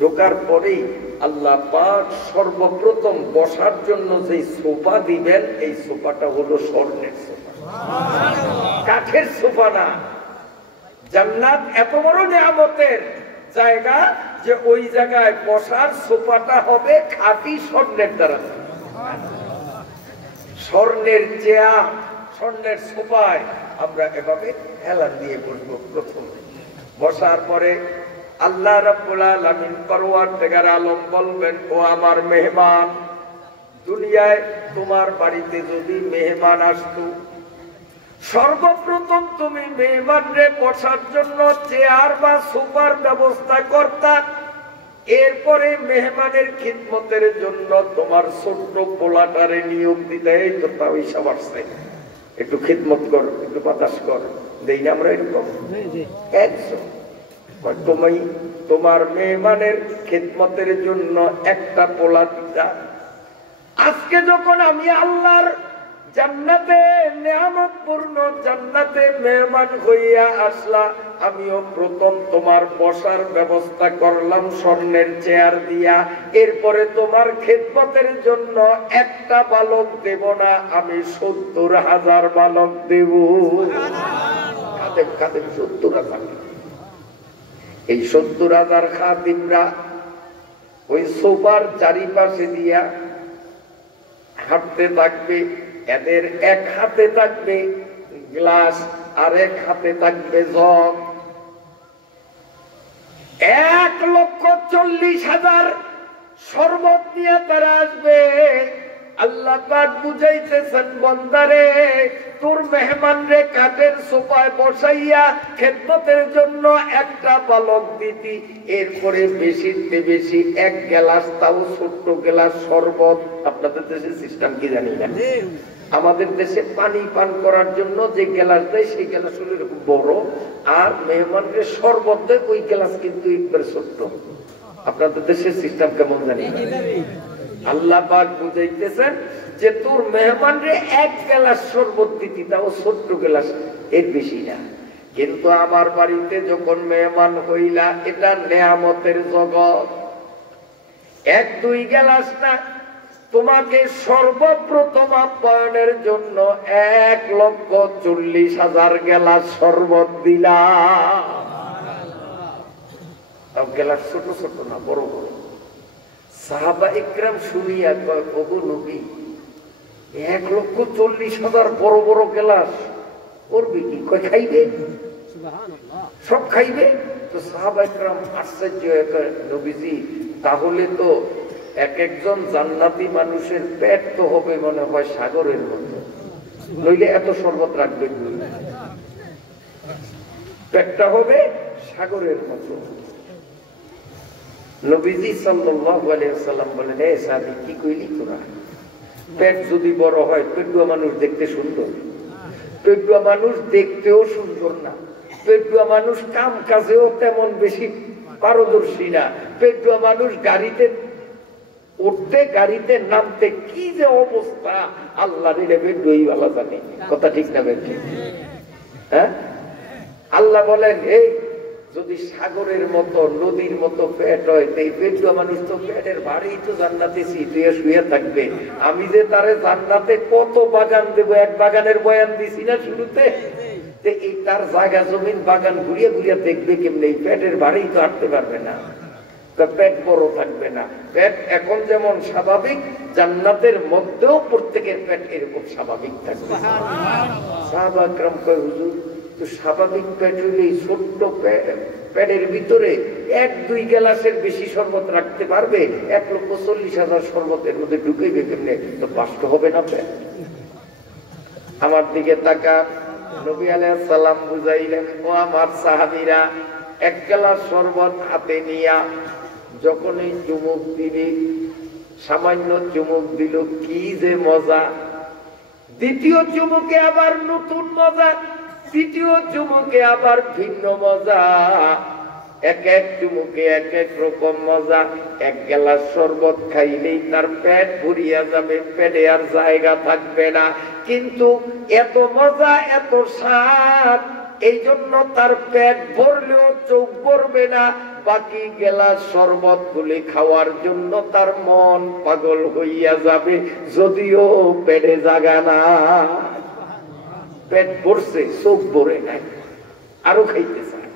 ঢোকার পরেই আল্লাহ পাক সর্বপ্রথম বসার জন্য যে সোফা দিবেন, এই সোফাটা হলো স্বর্ণের সোফা, কাঠের সোফা না। জান্নাত এত বড় নিয়ামতের জায়গা যে ওই জায়গায় বসার সোফাটা হবে খাঁটি স্বর্ণের দ্বারা। স্বর্ণের চেয়ার, স্বর্ণের সোফায় আমরা এভাবে হেলান দিয়ে বসবো। প্রথম বসার পরে আল্লাহ রাব্বুল আলামিন পরওয়ারদিগার আলম বলবেন, ও আমার মেহমান, দুনিয়ায় তোমার বাড়িতে যদি মেহমান আসতো, সর্বপ্রথম তুমি মেহমানরে বসার জন্য চেয়ার বা সোফার ব্যবস্থা করতা। এরপরে মেহমানের খিদমতের জন্য তোমার ছোট্ট পোলাটারে নিয়োগ দিতে, এই তো পয়সা বাড়ছে, একটু খিদমত কর, একটু বাতাস কর, দেই না আমরা এরকম? একজন তুমি তোমার মেহমানের খিদমতের জন্য একটা পোলা দিতা। আজকে যখন আমি আল্লাহর জান্নাতে নিয়ামতপূর্ণ জান্নাতে মেহমান হইয়া আসলা, আমিও প্রথম তোমার বসার ব্যবস্থা করলাম স্বর্ণের চেয়ার দিয়া। এরপরে তোমার খিদমতের জন্য একটা বালক দেব না, আমি 70,000 বালক দেব। খাদেম খাদেম 70,000। এই 70,000 খাদিমরা ওই সোফার চারিপাশে দিয়া হাঁটতে থাকবে। এদের এক হাতে থাকবে গ্লাস, আর এক হাতে থাকবে জগ। 1,40,000 শরবত নিয়ে তারা আসবে। আল্লাহ পাক বুঝাইতেছেন, বান্দারে তোর মেহমান রে কাঠের সোফায় বসাইয়া খেদমতের জন্য একটা বালক দিতি, এরপরে বেশিতে বেশি 1 গ্লাস, তাও ছোট্ট গ্লাস শরবত। আপনাদের দেশের সিস্টেম কি জানি না, আমাদের দেশে পানি পান করার জন্য যে গ্লাস দেয় সেই গ্লাস হলো এরকম বড়, আর মেহমানরে শরবত দেয় ওই গ্লাস কিন্তু একবার ছোট্ট। আপনাদের দেশের সিস্টেম কেমন জানি না। আল্লাহ পাক বুঝাইতেছেন যে তোর মেহমানরে 1 গ্লাস শরবত দিতি, তাও ছোট্ট গ্লাস, এর বেশি না। কিন্তু আমার বাড়িতে যখন মেহমান হইলা, এটা নেয়ামতের জগৎ। 1-2 গ্লাস না, তোমাকে সর্বপ্রথম আপ্যায়নের জন্য 1,40,000 গ্লাস শরবত দিলাম। গ্লাস ছোট ছোট না, বড় বড়। সাহাবা ইকরাম শুনিয়া কয়, ওগো নবী, 1,40,000 বড় বড় গ্লাস করবে কি? কয় খাইবে, সব খাইবে। তো সাহাবা ইকরাম আশ্চর্য, নবীজি তাহলে তো এক একজন জান্নাতি মানুষের পেট তো হবে মনে হয় সাগরের মতো, নইলে এত শরবত রাখবে, পেটটা হবে সাগরের মতো। নবীজি সাল্লাল্লাহু আলাইহি ওয়াসাল্লাম বলেন, হে সাহাবী, কি কইলি তোরা? পেট যদি বড় হয়, পেটুয়া মানুষ দেখতে সুন্দর, পেটুয়া মানুষ দেখতেও সুন্দর না, পেটুয়া মানুষ কাম কাজেও তেমন বেশি পারদর্শী না, পেটুয়া মানুষ গাড়িতে উঠতে গাড়িতে নামতে কি যে অবস্থা আল্লাহ পেটুয়াই ভালো জানে। কথা ঠিক না বেঠিক? হ্যাঁ, আল্লাহ বলেন, এই যদি সাগরের মতো নদীর মতো পেট হয়, এই পেটুয়া মানুষ তো পেটের ভারী তো জান্নাতে শুয়ে শুয়ে থাকবে। আমি যে তারে জান্নাতে কত বাগান দেবো, এক বাগানের বয়ান দিছি না শুরুতে, এই তার জায়গা জমিন বাগান ঘুরিয়ে ঘুরিয়ে দেখবে কেমনে, এই পেটের ভারী তো হাঁটতে পারবে না, পেট বড় থাকবে না। পেট এখন যেমন স্বাভাবিক, জান্নাতের মধ্যেও প্রত্যেকের পেট এরকম স্বাভাবিক থাকবে। সাহাবা کرام কয়, হুজুর তো স্বাভাবিক পেট হইলে ছোট্ট পেটের ভিতরে 1-2 গ্লাসের বেশি শরবত রাখতে পারবে, 1,40,000 শরবতের মধ্যে ঢুকাইবে কেমনে? তো বাষ্ট হবে না পেট? আমার দিকে তাকা, নবী আলাইহিস সালাম বুঝাইলেন, ও আমার সাহাবীরা, 1 গ্লাস শরবত হাতে নিয়া যখনই চুমুক দিবি, সামান্য চুমুক দিল, কি যে মজা। দ্বিতীয় চুমুকে আবার নতুন মজা, তৃতীয় চুমুকে আবার ভিন্ন মজা, এক এক চুমুকে এক এক রকম মজা। 1 গ্লাস শরবত খাইলেই তার পেট ভরিয়া যাবে, পেটে আর জায়গা থাকবে না। কিন্তু এত মজা, এত স্বাদ, এই জন্য তার পেট ভরলেও চোখ ভরবে না। বাকি গ্লাস শরবত গুলি খাওয়ার জন্য তার মন পাগল হইয়া যাবে, যদিও পেটে জায়গা না। পেট ভরছে, চোখ ভরে নাই, আরো খাইতে চায়।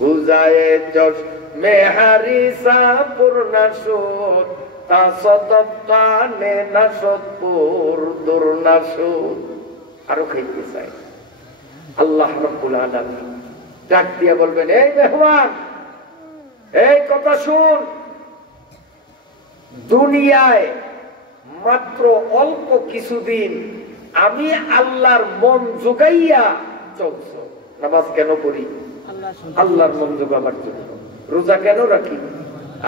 গুজায়ে চশ মেহারিসা পূর্ণাসুর, তা সতপ্তানে নাসতপুর দুর্নাসুর, আরো খাইতে চায়। আল্লাহ রাব্বুল আলামিন ডাক দিয়া বলবেন, এই মেহমান, এই কথা শুন, দুনিয়ায় মাত্র অল্প কিছুদিন আমি আল্লাহর মন জোগাইয়া চলছ। নামাজ কেন পড়ি? আল্লাহর মন জোগাবার জন্য। রোজা কেন রাখি?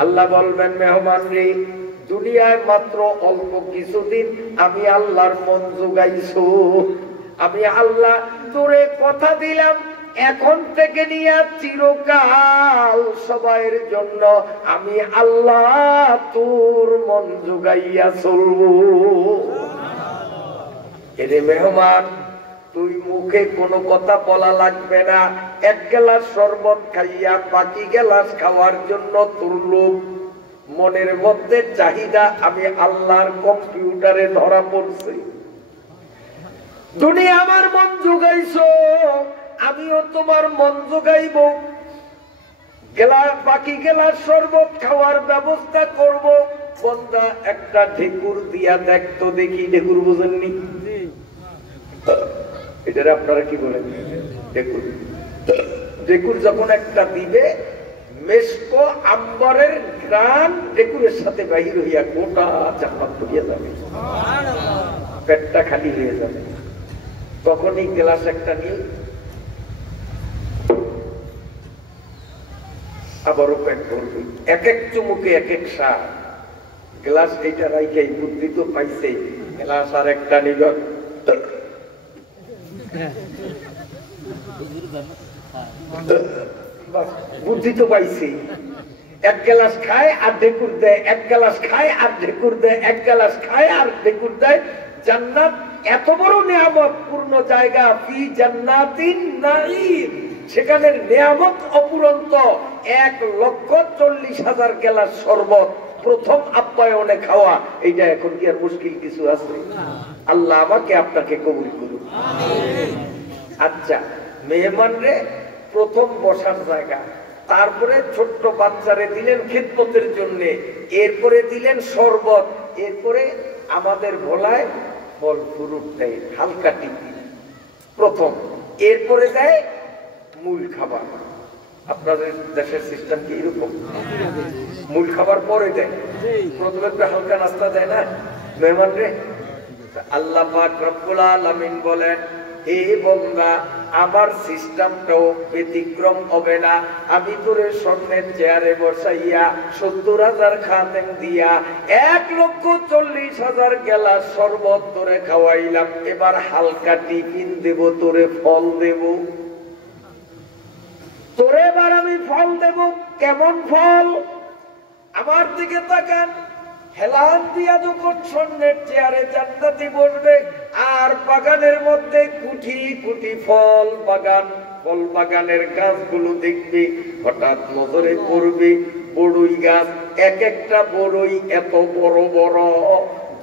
আল্লাহ বলবেন, মেহমান রে, দুনিয়ায় মাত্র অল্প কিছুদিন আমি আল্লাহর মন জোগাইছো। আমি আল্লাহ তোরে কথা দিলাম, এখন থেকে নিয়ে চিরকাল সবাইয়ের জন্য আমি আল্লাহ তোর মন জোগাইয়া চলবো। এরে মেহমান, তুই মুখে কোনো কথা বলা লাগবে না। 1 গ্লাস শরবত খাইয়া বাকি গ্লাস খাওয়ার জন্য তোর লোভ, মনের মধ্যে চাহিদা আমি আল্লাহর কম্পিউটারে ধরা পড়ছে। দুনিয়া আমার মন জোগাইছো, আমিও তোমার মন জোগাইব। বাকি গ্লাস শরবত খাওয়ার ব্যবস্থা করব। বন্দা, একটা ঢেকুর দিয়া দেখতো দেখি। ঢেকুর বুঝেননি? এটার আপনারা কি বলেন? ঢেকুর। ঢেকুর যখন একটা দিবে, মেশকো আম্বরের ঘ্রাণ ঢেকুরের সাথে বাহির হইয়া গোটা জান্নাত ভরিয়া যাবে, পেটটা খালি হয়ে যাবে। তখনই গ্লাস একটা নিয়ে আবারও পেট ভরবে। এক এক চুমুকে এক এক স্বাদ। গ্লাস এইটা রাইখাই বুদ্ধি তো পাইছে, গ্লাস আর একটা নিল, বুদ্ধি তো পাইছে। 1 গ্লাস খায় আর ঢেকুর দেয়, 1 গ্লাস খায় আর ঢেকুর দেয়, 1 গ্লাস খায় আর ঢেকুর দেয়। জান্নাত এত বড় নিয়ামত পূর্ণ জায়গা, ফি জান্নাতিন নাঈম, সেখানের নিয়ামত অপুরন্ত। 1,40,000 গ্লাস শরবত প্রথম আপ্যায়নে খাওয়া, এইটা এখন কি আর মুশকিল কিছু আছে? আল্লাহ আমাকে আপনাকে কবুল করুন। আচ্ছা, মেহমান রে প্রথম বসার জায়গা, তারপরে ছোট্ট বাচ্চারে দিলেন খিদমতের জন্য, এরপরে দিলেন শরবত, এরপরে আমাদের ভোলায় ফল ফ্রুট দেয়, হালকা টিকি প্রথম, এরপরে দেয় মূল খাবার। আপনাদের দেশের সিস্টেম কি এরকম? মূল খাবার পরে দেয়, প্রথমে একটা হালকা নাস্তা দেয় না মেহমান রে। আল্লাহ পাক রব্বুল আলামিন বলেন, হে বান্দা, আমার সিস্টেমটাও ব্যতিক্রম হবে না। আমি তোরে স্বর্ণের চেয়ারে বসাইয়া 70,000 খাদেম দিয়া 1,40,000 গ্লাস শরবত তোরে খাওয়াইলাম। এবার হালকা টিফিন দেব, তোরে ফল দেব, তোরে এবার আমি ফল দেব। কেমন ফল? আমার দিকে তাকান। হেলান দিয়া যখন স্বর্ণের চেয়ারে জান্নাতি বসবে, আর বাগানের মধ্যে কুঠি কুঠি ফল বাগান, ফল বাগানের গাছগুলো দেখবে, হঠাৎ নজরে পড়বে বড়ই গাছ। এক একটা বড়ই এত বড় বড়,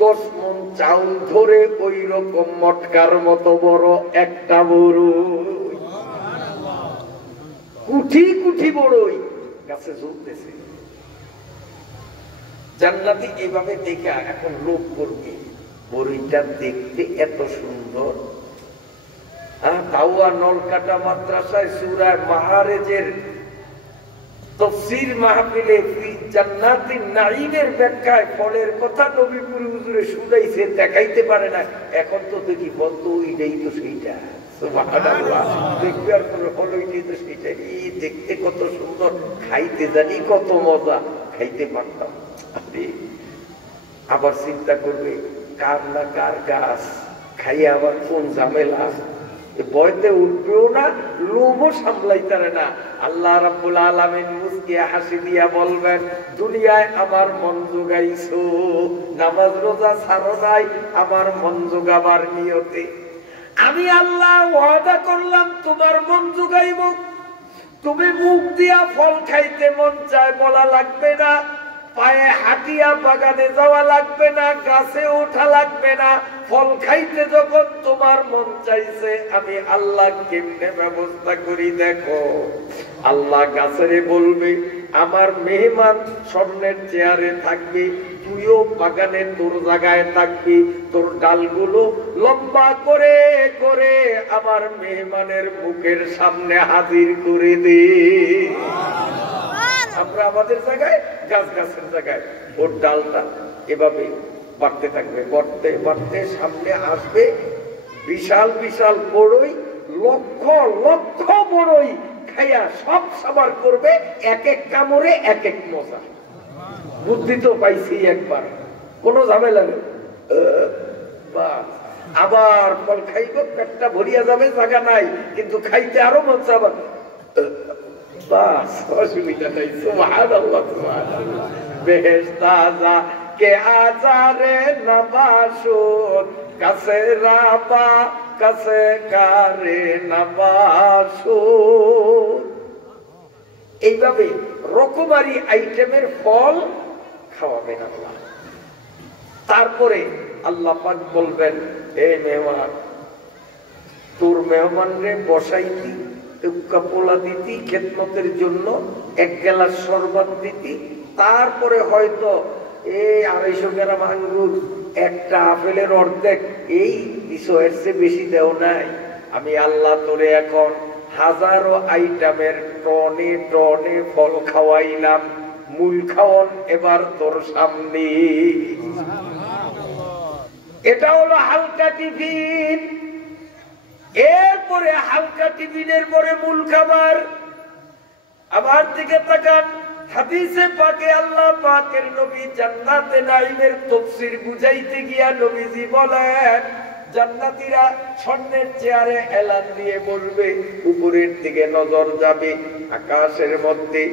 10 মণ চাউল ধরে ওই রকম মটকার মতো বড় একটা বড়ই, কুঠি কুঠি বড়ই গাছে ঝুলতেছে। জান্নাতি এইভাবে দেখে এখন লোভ করবে, বড়িটা দেখতে এত সুন্দর। তাওয়া নলকাটা মাদ্রাসায় সূরা মাআরিজের তাফসীর মাহফিলে জান্নাতিন নাঈমের ব্যাখ্যায় ফলের কথা নবী পুরি হুজুরে শুনাইছে, দেখাইতে পারে না। এখন তো দেখি বলতো ওইটাই তো সেইটা, সুবহানাল্লাহ। দেখবে আর কোনো হলো ওইটাই তো সেইটা, এই দেখতে কত সুন্দর, খাইতে জানি কত মজা, খাইতে পারতাম। আবার চিন্তা করবে কার না কার গাছ, খাইয়ে আবার কোন ঝামেলা, বয়তে উঠবেও না, লোভও সামলাইতারে না। আল্লাহ রাব্বুল আলামিন মুস্কিয়া হাসি দিয়া বলবেন, দুনিয়ায় আমার মন জোগাইছো, নামাজ রোজা ছাড়ো নাই আমার মন জোগাবার নিয়তে। আমি আল্লাহ ওয়াদা করলাম তোমার মন জোগাইব। তুমি মুখ দিয়া ফল খাইতে মন চায় বলা লাগবে না, পায়ে হাঁটিয়া বাগানে যাওয়া লাগবে না, গাছে ওঠা লাগবে না। ফল খাইতে যখন তোমার মন চাইছে, আমি আল্লাহ কেমনে ব্যবস্থা করি দেখো। আল্লাহ গাছেরে বলবে, আমার মেহমান স্বর্ণের চেয়ারে থাকবে, তুইও বাগানে তোর জায়গায় থাকবি, তোর ডালগুলো লম্বা করে করে আমার মেহমানের মুখের সামনে হাজির করে দে। আমরা আমাদের জায়গায়, গাছ গাছের জায়গায়, ওর ডালটা এভাবে বাড়তে থাকবে, বাড়তে বাড়তে সামনে আসবে বিশাল বিশাল বড়ই, লক্ষ লক্ষ বড়ই খাইয়া সব সাবার করবে, এক এক কামড়ে এক এক মজা। বুদ্ধি তো পাইছি একবার, কোনো ঝামেলা নেই। আবার ফল খাইব, পেটটা ভরিয়া যাবে, জায়গা নাই, কিন্তু খাইতে আরো মজা। আবার বাস, অসুবিধা নাই। সুবহানাল্লাহ, সুবহানাল্লাহ। বেহেশতা যা কে আজারে নবাসুন, কাছে রাবা কাছে কারে নবাসুন। এইভাবে রকমারি আইটেমের ফল খাওয়াবেন আল্লাহ। তারপরে আল্লাহ পাক বলবেন, হে মেহমান, তোর মেহমান রে বসাইতি, পোলা দিতি খেদমতের জন্য, 1 গ্লাস শরবত দিতি, তারপরে হয়তো এই 250 গ্রাম আঙ্গুর, একটা আপেলের অর্ধেক, এই এর চেয়ে বেশি দেও নাই। আমি আল্লাহ তোরে এখন হাজারো আইটেমের টনে টনে ফল খাওয়াইলাম, মূল খাওয়ান এবার তোর সামনে। এটা হলো হালকা টিফিন। এরপরে হালকা টিফিনের পরে মূল খাবার। আমার দিকে তাকান, হাদিসে পাকে আল্লাহ পাকের নবী জান্নাতে নাঈমের তাফসীর বুঝাইতে গিয়া নবীজি বলেন, জান্নাতীরা স্বর্ণের চেয়ারে এলান দিয়ে বসবে, উপরের দিকে নজর যাবে, আকাশের মধ্যে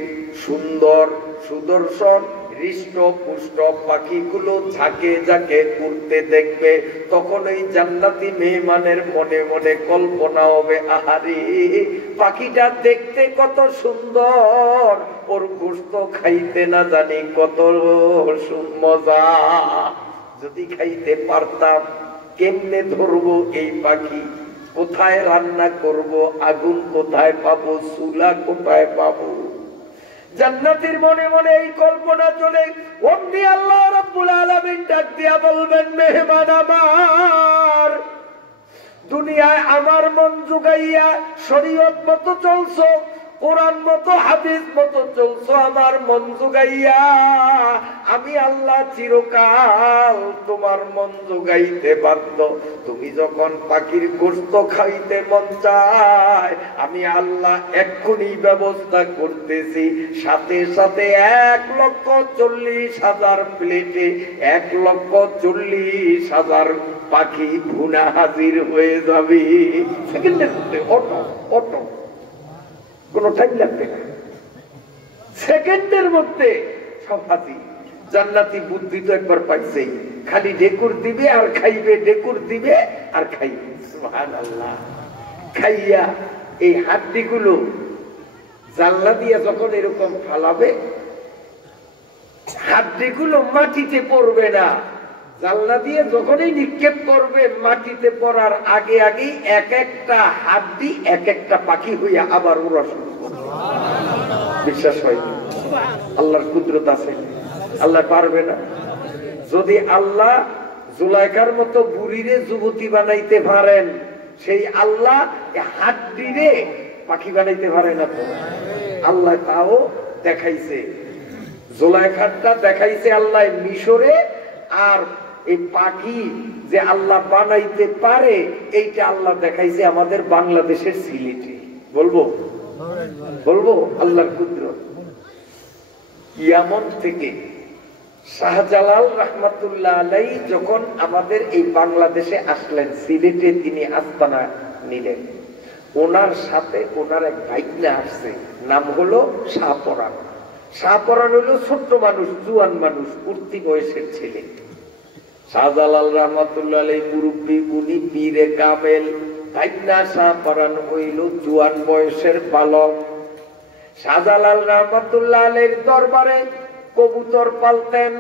সুন্দর সুদর্শন হৃষ্ট পুষ্ট পাখিগুলো ঝাঁকে ঝাঁকে উড়তে দেখবে। তখন এই জান্নাতি মেহমানের মনে মনে কল্পনা হবে, আহারে পাখিটা দেখতে কত সুন্দর, ওর গোশত খাইতে না জানি কত মজা, যদি খাইতে পারতাম। কেমনে ধরবো এই পাখি, কোথায় রান্না করব, আগুন কোথায় পাবো, চুলা কোথায় পাবো। জান্নাতীর মনে মনে এই কল্পনা চলে। ওমনি আল্লাহ রাব্বুল আলামিন ডাক দিয়া বলবেন, মেহমান আমার, দুনিয়ায় আমার মন জুগাইয়া শরীয়ত মতো চলছো, কোরআন মতো হাদিস মতো চলছো আমার মন জোগাইয়া, আমি আল্লাহ চিরকাল তোমার মন জোগাইতে বাধ্য। তুমি যখন পাখির গোশত খাইতে মন চায়, আমি আল্লাহ এক্ষুনি ব্যবস্থা করতেছি। সাথে সাথে 1,40,000 প্লেটে 1,40,000 পাখি ভুনা হাজির হয়ে যাবে। সেকেন্ডের মধ্যে অটো অটো, কোনো টাইম লাগবে না, সেকেন্ডের মধ্যে সব হাজির। জান্নাতি বুদ্ধি তো একবার পাইছেই, খালি ডেকুর দিবে আর খাইবে, ডেকুর দিবে আর খাইবে। সুবহানাল্লাহ। খাইয়া এই হাড্ডিগুলো জানলা দিয়ে যখন এরকম ফালাবে, হাড্ডিগুলো মাটিতে পড়বে না। জানলা দিয়ে যখনই নিক্ষেপ করবে, মাটিতে পড়ার আগে আগেই এক একটা হাড্ডি এক একটা পাখি হইয়া আবার উড়া শুরু করবে। বিশ্বাস হয়? আল্লাহর কুদরত আছে, আল্লাহ পারবে না? যদি আল্লাহ জুলাইখার মতো বুড়িরে যুবতী বানাইতে পারেন, সেই আল্লাহ হাড্ডিরে পাখি বানাইতে পারে না তো? আল্লাহ তাও দেখাইছে, জুলাইখাটা দেখাইছে আল্লাহ মিশরে। আর এই পাখি যে আল্লাহ বানাইতে পারে, এইটা আল্লাহ দেখাইছে আমাদের বাংলাদেশের সিলেটে। বলবো বলবো আল্লাহর কুদরত। ইয়ামন থেকে শাহজালাল রাহমাতুল্লাহ আলাইহি যখন আমাদের এই বাংলাদেশে আসলেন, সিলেটে তিনি আস্তানা নিলেন, ওনার সাথে ওনার এক ভাইকনা আসছে, নাম হলো শাহপরাণ। শাহপরাণ হলো ছোট্ট মানুষ, জুয়ান মানুষ, উঠতি বয়সের ছেলে। শাহজালাল রাহমাতুল্লাহ আলাইহি মুরব্বী, উনি পীরে কামেল। ভাইকনা শাহপরাণ হইল জুয়ান বয়সের বালক। শাহজালাল রাহমাতুল্লাহ আলাইহির দরবারে কবুতর পালতেন।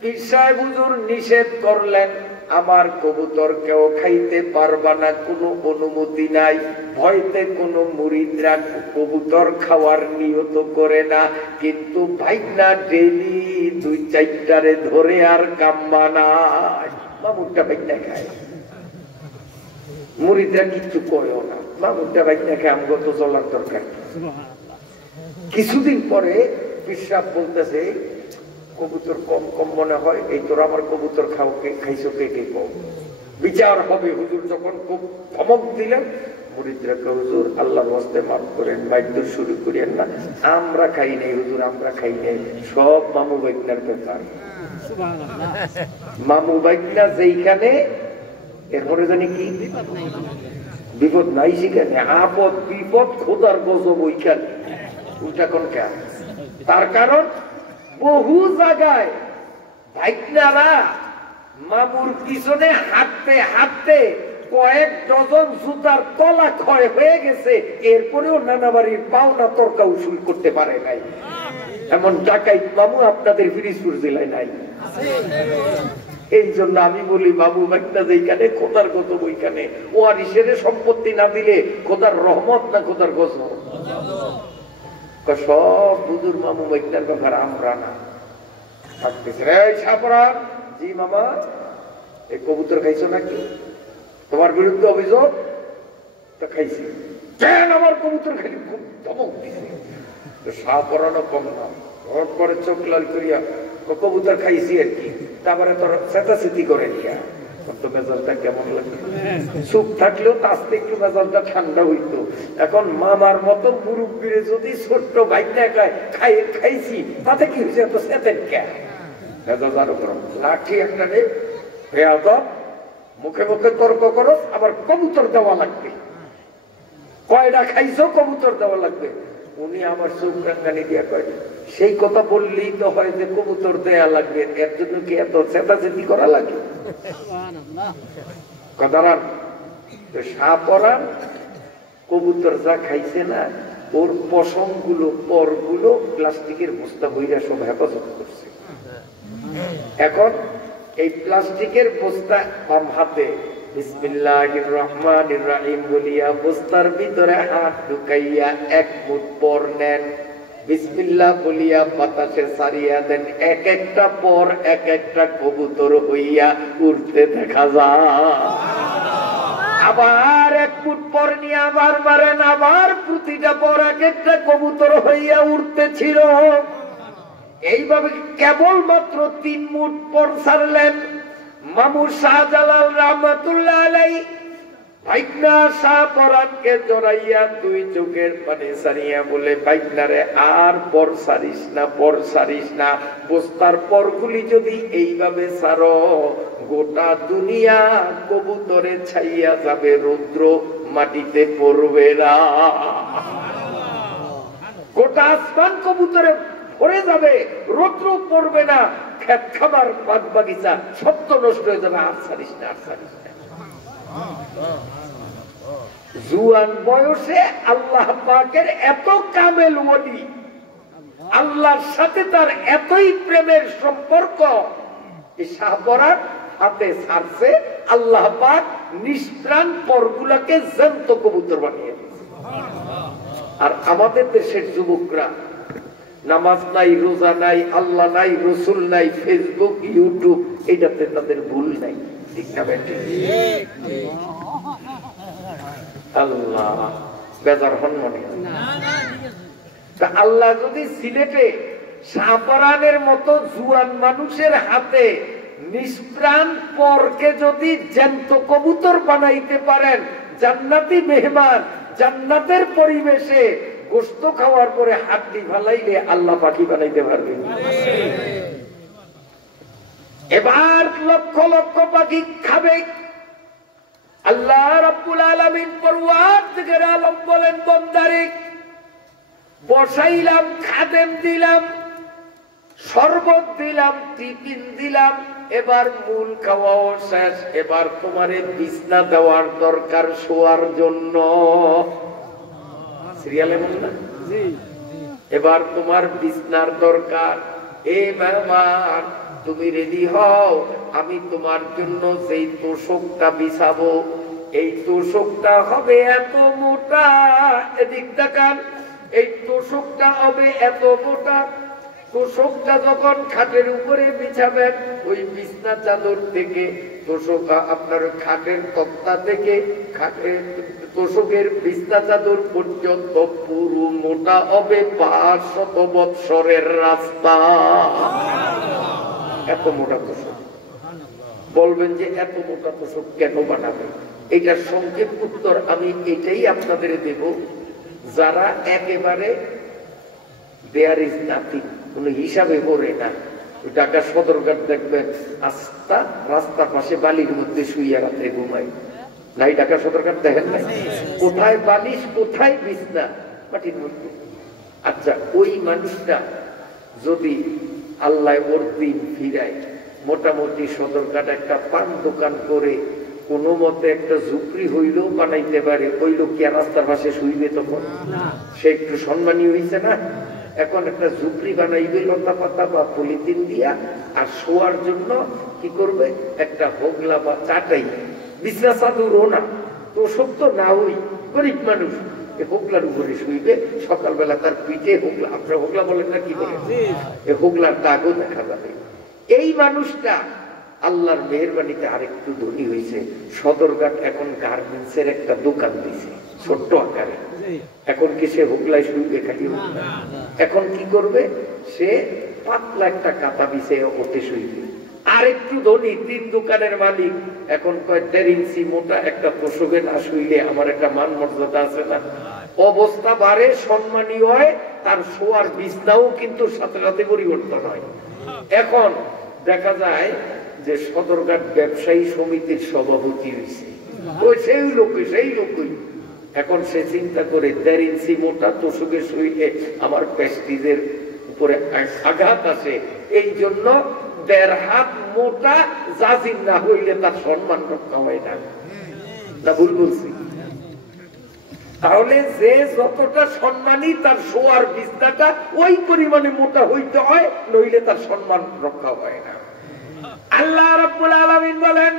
পীর সাহেব হুজুর নিষেধ করলেন, আমার কবুতর কেউ খাইতে পারবা না, কোনো অনুমতি নাই। ভয়তে কোনো মুরিদরা কবুতর খাওয়ার নিয়ত করে না, কিন্তু ভাইকনা ডেইলি 2-4টারে ধরে আর কাম্মা নাই। মামুরটা ভাইকনা খায়, মুরিদরা কিচ্ছু করেও না। মামুরটা ভাইকনা খায়, আমগো তো চলার দরকার। কিছুদিন পরে পীর সাহেব বলতেছে, কবুতর কম কম মনে হয়, এই তোর আমার কবুতর খাইছো কে কে কম, বিচার হবে। হুজুর যখন খুব ধমক দিলেন, মুরিদরা কে, হুজুর আল্লাহর ওয়াস্তে মাফ করেন, মাইদুর শুরু করিয়েন না, আমরা খাই নাই হুজুর, আমরা খাই নাই, সব মামু বাইকনার ব্যাপার। মামু বাইকনা যেইখানে, এরপরে জানি কি বিপদ নাই সেখানে, আপদ বিপদ খোদার গজব ওইখানে। উল্টা কোন কেন? তার কারণ বহু জায়গায় ভাইকনারা মামুর পিছনে হাঁটতে হাঁটতে কয়েক ডজন জুতার তলা ক্ষয় হয়ে গেছে, এরপরেও নানা বাড়ির পাওনা তর্কা উসুল করতে পারে নাই। এমন ডাকাইত মামু আপনাদের ফিরিজপুর জেলায় নাই। এই জন্য আমি বলি, মামু ভাইকনা যেখানে খোদার গজব ওইখানে। ও আর ইসেরে সম্পত্তি না দিলে খোদার রহমত না খোদার গজব? সব হুজুর মামু ভাইকনার ব্যাপার, আমরা না থাকতেছে। এই শাহপরাণ, জি মামা, এই কবুতর খাইছো নাকি? তোমার বিরুদ্ধে অভিযোগ? তো খাইছি। কেন আমার কবুতর খাইলি? খুব ধমক দিছে। শাহপরাণও কম না, হট করে চোখ লাল করিয়া কবুতর খাইছি আর কি, তারপরে তোর চেতাচেতি করে দিয়া তো মেজাজটা কেমন লাগে? চুপ থাকলেও তো আস্তে একটু মেজাজটা ঠান্ডা হইতো। এখন মামার মতো মুরব্বীরে যদি ছোট্ট ভাইটা খাইছি, তাতে কি হয়েছে? এত চেতেন কে? মেজাজ আরো গরম। লাঠি একটা নে, বেয়াদব, মুখে মুখে তর্ক করো, আবার কবুতর দেওয়া লাগবে। কয়টা খাইছো? কবুতর দেওয়া লাগবে। উনি আমার চোখ রাঙ্গানি দিয়া কয়, সেই কথা বললেই তো হয় যে কবুতর দেয়া লাগবে, এর জন্য কি এত চেতাচেতি করা লাগে? কথারান শাহপরাণ কবুতর যা খাইছে না, ওর পশম গুলো, পর গুলো প্লাস্টিকের বস্তা বইরা সব হেফাজত করছে। এখন এই প্লাস্টিকের বস্তা বাম হাতে বিসমিল্লাহির রহমানির রহিম বলিয়া বস্তার ভিতরে হাত ঢুকাইয়া 1 মুঠ পর নেন, বিসমিল্লাহ বলিয়া বাতাসে ছাড়িয়া দেন। এক একটা পর এক একটা কবুতর হইয়া উড়তে দেখা যায়। আবার 1 ফুট পর নিয়ে আবার মারেন, আবার প্রতিটা পর এক একটা কবুতর হইয়া উঠতেছিল। এইভাবে কেবলমাত্র 3 মুঠ পর ছাড়লেন। মামু শাহজালাল রহমাতুল্লাহ আলাইহি ভাইকনা শাহপরানকে জড়াইয়া 2 চোখের পানি ছাড়িয়া বলে, ভাইকনারে আর পর ছাড়িস না, পর ছাড়িস না। বস্তার পরগুলি যদি এইভাবে ছাড়ো, গোটা দুনিয়া কবুতরে ছাইয়া যাবে, রৌদ্র মাটিতে পড়বে না। গোটা আসমান কবুতরে ভরে যাবে, রৌদ্র পড়বে না, খেত খামার বাগ বাগিচা সব তো নষ্ট হয়ে যাবে। আর ছাড়িস না, আর ছাড়িস না। জুয়ান বয়সে আল্লাহ পাকের এত কামেল ওলি, আল্লাহর সাথে তার এতই প্রেমের সম্পর্ক, এই শাহপরান হাতে ছাড়ছে। আল্লাহ পাক নিষ্প্রাণ পরগুলাকে জ্যান্ত কবুতর বানিয়ে দিয়েছে। আর আমাদের দেশের যুবকরা নামাজ নাই, রোজা নাই, আল্লাহ নাই, রসুল নাই, ফেসবুক, ইউটিউব, এটাতে তাদের ভুল নাই। ঠিক না বেঠিক? আল্লাহ বেজার হন মনে। আল্লাহ যদি সিলেটে শাহপরানের মতো জুয়ান মানুষের হাতে নিষ্প্রাণ পরকে যদি জ্যান্ত কবুতর বানাইতে পারেন, জান্নাতি মেহমান, জান্নাতের পরিবেশে গোশত খাওয়ার পরে হাড্ডি ফালাইলে আল্লাহ পাখি বানাইতে পারবেন। এবার লক্ষ লক্ষ পাখি খাবে। আল্লাহ রাব্বুল আলামিন পরওয়ারদিগার আলম বলেন, বন্দারে বসাইলাম, খাদেম দিলাম, শরবত দিলাম, টিফিন দিলাম, এবার মূল খাওয়াও শেষ। এবার তোমারে বিছনা দেওয়ার দরকার শোয়ার জন্য। সিরিয়ালে বল না? এবার তোমার বিছনার দরকার। এ মেহমান, তুমি রেডি হও, আমি তোমার জন্য সেই তোষকটা বিছাবো। এই তোষকটা হবে এত মোটা, এদিক দেখান, এই তোষকটা হবে এত মোটা। তোষকটা যখন খাটের উপরে বিছাবেন, ওই বিছনা চাদর থেকে তোষক, আপনার খাটের তক্তা থেকে খাটের তোষকের বিছনা চাদর পর্যন্ত পুরো মোটা হবে 500 বৎসরের রাস্তা। এত মোটা তোষক। বলবেন যে এত মোটা তোষক কেন বানাবে? এটার সংক্ষেপ উত্তর আমি এটাই আপনাদের দেব। যারা একেবারে দেয়ার ইজ নাথিং, কোন হিসাবে পড়ে না, ঢাকা সদরঘাট দেখবেন আস্তা রাস্তার পাশে বালির মধ্যে শুইয়া রাত্রে ঘুমাই নাই। ঢাকা সদরঘাট দেখেন নাই? কোথায় বালিশ, কোথায় বিছনা, মাটির মধ্যে। আচ্ছা, ওই মানুষটা যদি আল্লাহ ওর দিন ফিরায়, মোটামুটি সদরঘাট একটা পান দোকান করে কোনো মতে একটা ঝুপড়ি হইলেও বানাইতে পারে, ওই লোক কি আর রাস্তার পাশে শুইবে? তখন সে একটু সম্মানী হয়েছে না? এখন একটা ঝুপড়ি বানাইবে লতা পাতা বা পলিথিন দিয়া, আর শোয়ার জন্য কি করবে? একটা হোগলা বা চাটাই, বিছনা চাদরও না, তোষক তো না, ওই গরিব মানুষ হোগলার উপরে শুইবে। সকালবেলা তার পিঠে হোগলা, আপনার হোগলা বলেন না কি বলেন, এ হোগলার দাগও দেখা যাবে। এই মানুষটা আল্লাহর মেহেরবানিতে আরেকটু ধনী হয়েছে। সদরঘাট এখন গার্মেন্টসের একটা দোকান দিছে ছোট্ট আকারে। এখন কি সে হোগলায় শুইবে? খালি হোগলা। এখন কি করবে? সে পাতলা একটা কাতা বিছে ওতে শুইবে। আর একটু ধনী 3 দোকানের মালিক এখন কয় 1.5 ইঞ্চি মোটা একটা তোষকে না শুইলে আমার একটা মান মর্যাদা আছে না? অবস্থা বাড়ে, সম্মানী হয়, তার শোয়ার বিছনাও কিন্তু সাথে সাথে পরিবর্তন হয়। এখন দেখা যায় যে সদরঘাট ব্যবসায়ী সমিতির সভাপতি হয়েছে, ওই সেই লোকই এখন সে চিন্তা করে 1.5 ইঞ্চি মোটা তোষকে শুইলে আমার প্রেস্টিজের উপরে আঘাত আসে, এই জন্য 1.5 হাত মোটা জাজিম না হইলে তার সম্মান রক্ষা হয় না। ভুল বলছি? তাহলে যে যতটা সম্মানী, তার শোয়ার বিছনাটা ওই পরিমাণে মোটা হইতে হয়, নইলে তার সম্মান রক্ষা হয় না। আল্লাহ রাব্বুল আলামিন বলেন,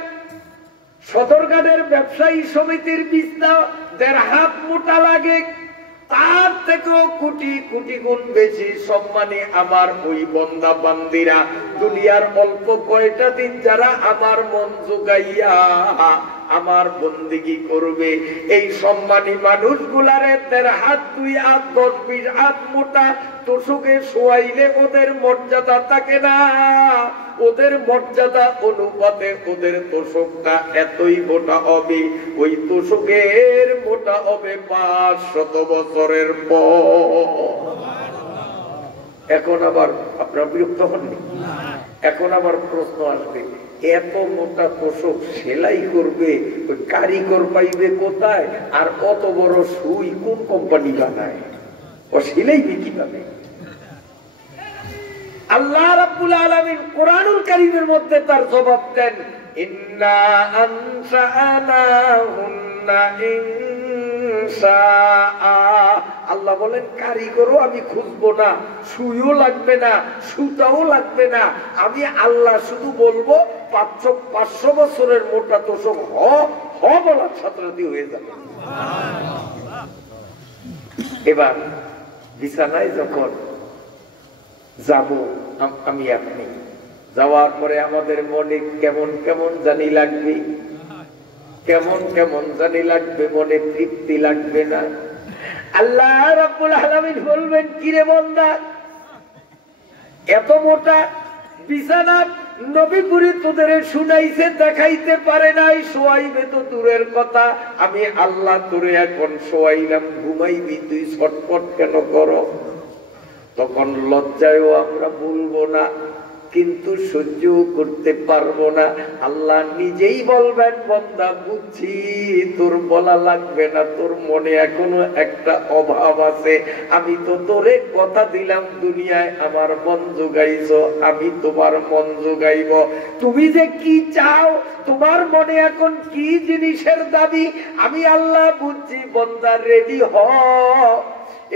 সদরঘাটের ব্যবসায়ী সমিতির বিছনা 1.5 হাত মোটা লাগে, তার থেকেও কোটি কোটি গুণ বেশি সম্মানী আমার ওই বান্দা বান্দিরা দুনিয়ার অল্প কয়টা দিন যারা আমার মন জোগাইয়া আমার বন্দেগী করবে। এই সম্মানী মানুষগুলারে 1.5 হাত 2 হাত 10-20 হাত মোটা তোষকে শোয়াইলে ওদের মর্যাদা থাকে না। ওদের মর্যাদা অনুপাতে ওদের তোষকটা এতই মোটা হবে, ওই তোষকের মোটা হবে 500 বছরের পর। এখন আবার আপনারা বিরক্ত হননি? এখন আবার প্রশ্ন আসবে, এত মোটা তোষক সেলাই করবে ওই কারিগর পাইবে কোথায়? আর অত বড় সুই কোন কোম্পানি বানায়? ও সেলাইবে কিভাবে? আল্লাহ রাব্বুল আলামিন কোরআনুল কারীমের মধ্যে তার জবাব দেন, ইন্না আনশাআনাহুন্না ইনশাআ। আল্লাহ বলেন কারিগরও আমি খুঁজবো না, সুইও লাগবে না, সুতাও লাগবে না। আমি আল্লাহ শুধু বলবো 500 বছরের মোটা তোষক হ বলার সাথে সাথে হয়ে যাবে। এবার বিছানায় যখন যাব আমি আপনি, যাওয়ার পরে আমাদের মনে কেমন কেমন জানি লাগবে, কেমন কেমন জানি লাগবে, মনে তৃপ্তি লাগবে না। আল্লাহ রাব্বুল আলামিন বলবেন, কিরে বান্দা, এত মোটা বিছানা নবী পুরি তোদের শুনাইছে, দেখাইতে পারে নাই, শোয়াইবে তো দূরের কথা। আমি আল্লাহ তোরে এখন শোয়াইলাম, ঘুমাইবি, তুই ছটফট কেন করো? তখন লজ্জায়ও আমরা বলবো না, কিন্তু সহ্য করতে পারবো না। আল্লাহ নিজেই বলবেন, বান্দা বুঝছি তোর বলা লাগবে না, তোর মনে এখনো একটা অভাব আছে। আমি তো তোরে কথা দিলাম দুনিয়ায় আমার মন জোগাইছো, আমি তোমার মন জোগাইব। তুমি যে কি চাও, তোমার মনে এখন কি জিনিসের দাবি, আমি আল্লাহ বুঝছি। বান্দা রেডি হ।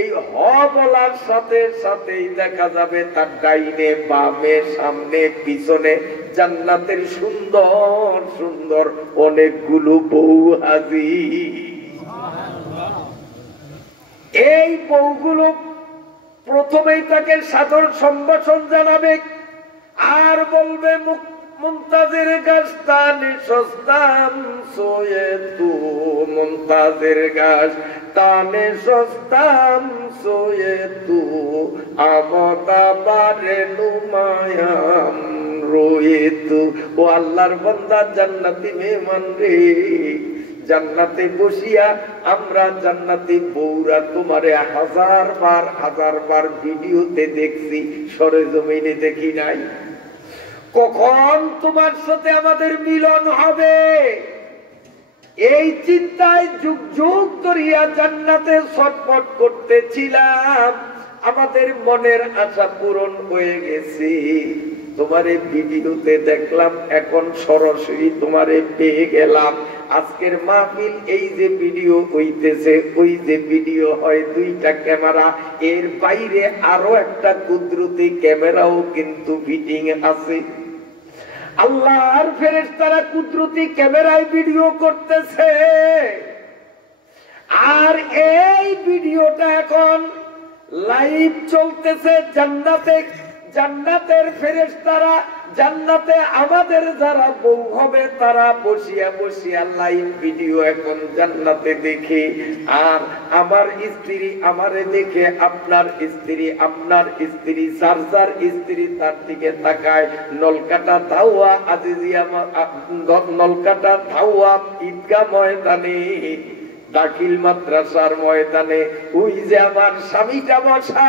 এই হ বলার সাথে সাথেই দেখা যাবে তার ডাইনে বামে সামনে পিছনে জান্নাতের সুন্দর সুন্দর অনেকগুলো বউ হাজির। এই বউগুলো প্রথমেই তাকে সাদর সম্ভাষণ জানাবে আর বলবে, মুমতাজের গাছ তানে সস্তাম সোয়ে তু, মুমতাজের গাছ তানে সস্তাম সোয়ে তু, আমদাবারে নুমায়াম রোয়ে তু। ও আল্লাহর বান্দা, জান্নাতি মেহমান রে, জান্নাতে বসিয়া আমরা জান্নাতি বউরা তোমারে হাজার বার ভিডিওতে দেখছি, সরেজমিনে দেখি নাই। কখন তোমার সাথে আমাদের মিলন হবে, এই চিন্তায় যুগ যুগ ধরিয়া জান্নাতে ছটফট করতেছিলাম। আমাদের মনের আশা পূরণ হয়ে গেছে। তোমারে ভিডিওতে দেখলাম, এখন সরাসরি তোমারে পেয়ে গেলাম। আজকের মাহফিল এই যে ভিডিও হইতেছে, ওই যে ভিডিও হয় 2টা ক্যামেরা, এর বাইরে আরো একটা কুদরতি ক্যামেরাও কিন্তু ফিটিং আছে। আল্লাহর ফেরেশতারা কুদরতি ক্যামেরায় ভিডিও করতেছে, আর এই ভিডিওটা এখন লাইভ চলতেছে জান্নাতে। জান্নাতের ফেরেশতারা জান্নাতে আমাদের যারা বউ হবে তারা বসিয়া বসিয়া লাইভ ভিডিও এখন জান্নাতে দেখে। আর আমার স্ত্রী আমারে দেখে, আপনার স্ত্রী সারসার স্ত্রী তার দিকে তাকায়। নলকাটা ধাওয়া আজিজিয়া, নলকাটা ধাওয়া ঈদগাহ ময়দানে, দাখিল মাদ্রাসার ময়দানে ওই যে আমার স্বামীটা বসা,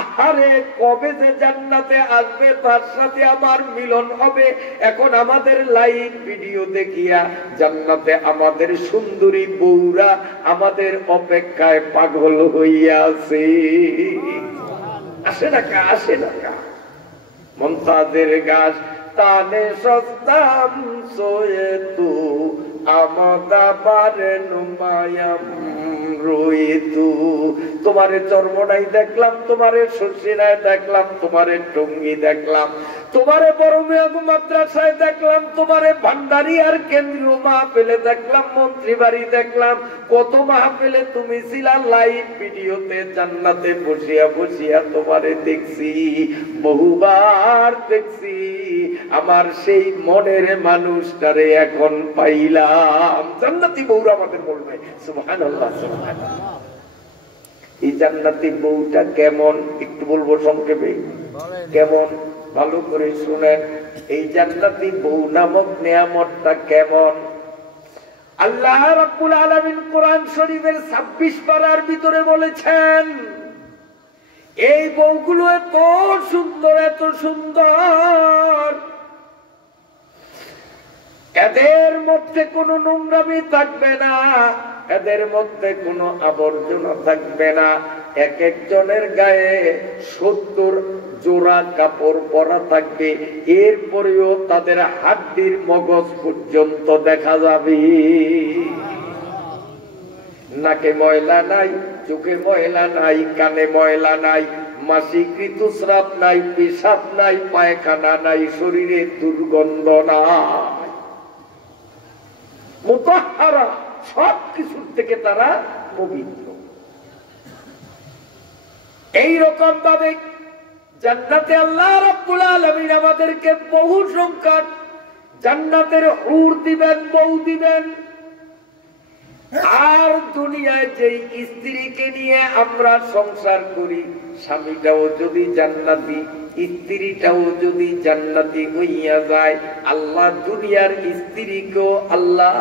আহারে কবে যে জান্নাতে আসবে, তার সাথে আমার মিলন হবে। এখন আমাদের লাইভ ভিডিও দেখিয়া জান্নাতে আমাদের সুন্দরী বউরা আমাদের অপেক্ষায় পাগল হইয়া আছে। আসে না কা, আসে না কা। মুমতাজের গাছ তানে সস্তাম সোয়ে তু, আমদাবারে নুমায়াম রোয়ে তু। তোমারে চর্মনাই দেখলাম, তোমারে শশিনায় দেখলাম, তোমারে টঙ্গি দেখলাম, তোমারে বড় মেয়াগু মাদ্রাসায় দেখলাম, তোমারে ভান্ডারি আর কেন্দ্রীয় মাহফিলে দেখলাম, মন্ত্রী বাড়ি দেখলাম, কত মাহফিলে তুমি ছিলা লাইভ ভিডিওতে জান্নাতে বসিয়া বসিয়া তোমারে দেখছি, বহুবার দেখছি। আমার সেই মনের মানুষটারে এখন পাইলাম। জান্নাতি বউরা আমাদের বলবে সুবহানাল্লাহ সুবহানাল্লাহ। এই জান্নাতি বউটা কেমন একটু বলবো সংক্ষেপে। কেমন? ভালো করে শুনেন। এই জান্নাতি বউ নামক নিয়ামতটা কেমন? আল্লাহ রাব্বুল আলামিন কোরআন শরীফের 26 পারার ভিতরে বলেছেন, এই বউগুলো এত সুন্দর, এত সুন্দর, এদের মধ্যে কোনো নোংরামি থাকবে না, এদের মধ্যে কোনো আবর্জনা থাকবে না। এক একজনের গায়ে 70 জোড়া কাপড় পরা থাকবে, এরপরেও তাদের হাড্ডির মগজ পর্যন্ত দেখা যাবে। নাকে ময়লা নাই, চোখে ময়লা নাই, কানে ময়লা নাই, মাসিক ঋতুস্রাব নাই, পেশাব নাই, পায়খানা নাই, শরীরে দুর্গন্ধ নাই, মুতাহহারা, সব কিছুর থেকে তারা পবিত্র। এই রকম ভাবে জান্নাতে আল্লাহ রাব্বুল আলামিন আমাদেরকে বহু সংখ্যক জান্নাতের হুর দিবেন, বউ দিবেন। আর দুনিয়ায় যে স্ত্রীকে নিয়ে আমরা সংসার করি, স্বামীটাও যদি জান্নাতি, স্ত্রীটাও যদি জান্নাতি হইয়া যায়, আল্লাহ দুনিয়ার স্ত্রীকেও আল্লাহ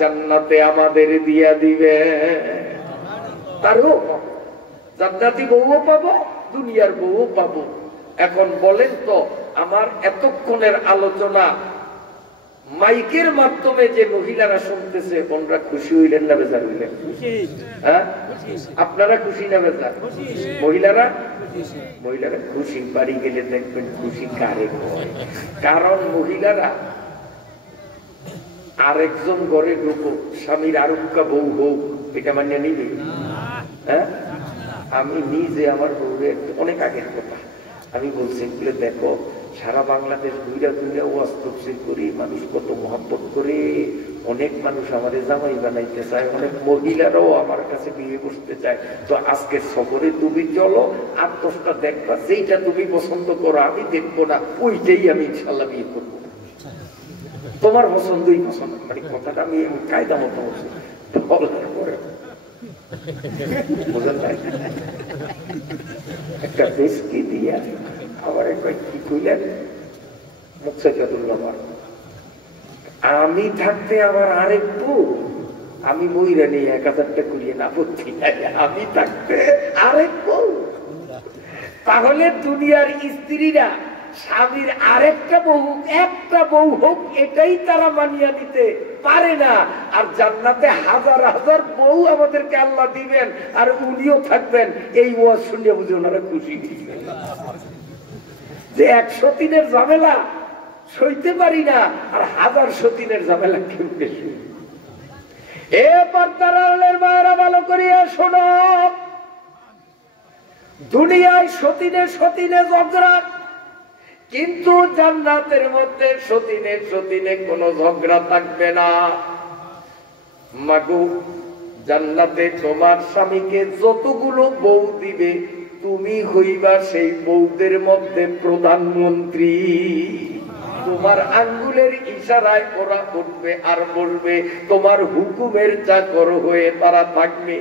জান্নাতে আমাদের দিয়া দিবে। তারও জান্নাতি বউও পাবো, দুনিয়ার বউও পাবো। এখন বলেন তো, আমার এতক্ষণের আলোচনা মাইকের মাধ্যমে যে মহিলারা শুনতেছে, ওনারা খুশি হইলেন না বেজার হইলেন? হ্যাঁ, আপনারা খুশি না বেজার? মহিলারা মহিলারা খুশি। বাড়ি গেলে দেখবেন খুশি কারে হয়। কারণ মহিলারা আরেকজন ঘরে ঢুকুক, স্বামীর আরুক্কা বউ হোক, এটা মানিয়ে নিবে? হ্যাঁ, আমি নিজে আমার বউয়ের অনেক আগের কথা আমি বলছি, দেখো সারা বাংলাদেশ ঘুরা ঘুরা ওয়াজ তাফসীর করি, মানুষ কত মহব্বত করে, অনেক মানুষ আমাদের জামাই বানাইতে চায়, অনেক মহিলারাও আমার কাছে বিয়ে করতে চায়। তো আজকে সফরে তুমি চলো, 8-10টা দেখবা, যেইটা তুমি পছন্দ করো আমি দেখবো না, ওইটাই আমি ইনশাল্লাহ বিয়ে করবো। তোমার পছন্দই পছন্দ, মানে কথাটা আমি কায়দা মতো বলছি। বলার পরে বুঝলেন না, একটা দেশকে দিয়া আবার একবার কি কইলেন, আমি থাকতে আমার আরেক বউ, আমি বইরা নেই 1000টা করিয়ে না আপত্তি নাই, আমি থাকতে আরেক বউ। তাহলে দুনিয়ার স্ত্রীরা স্বামীর আরেকটা বউ, একটা বউ হোক, এটাই তারা মানিয়ে নিতে পারে না। আর জান্নাতে হাজার হাজার বউ আমাদেরকে আল্লাহ দিবেন, আর উনিও থাকবেন। এই ওয়াজ শুনে বুঝে ওনারা খুশি যে 100 দিনের ঝামেলা সইতে পারি না, আর 1000 দিনের ঝামেলা কেউ বেশি। এ পর্দার আড়ালের মায়েরা ভালো করিয়া শোনো, দুনিয়ায় সতীনে সতীনে ঝগড়া, কিন্তু জান্নাতের মধ্যে সতীনে সতীনে কোনো ঝগড়া থাকবে না। মাগো, জান্নাতে তোমার স্বামীকে যতগুলো বউ দিবে, তুমি হইবা সেই বউদের মধ্যে প্রধানমন্ত্রী। তোমার আঙ্গুলের ইশারায় ওরা উঠবে আর বলবে, তোমার হুকুমের চাকর হয়ে তারা থাকবে।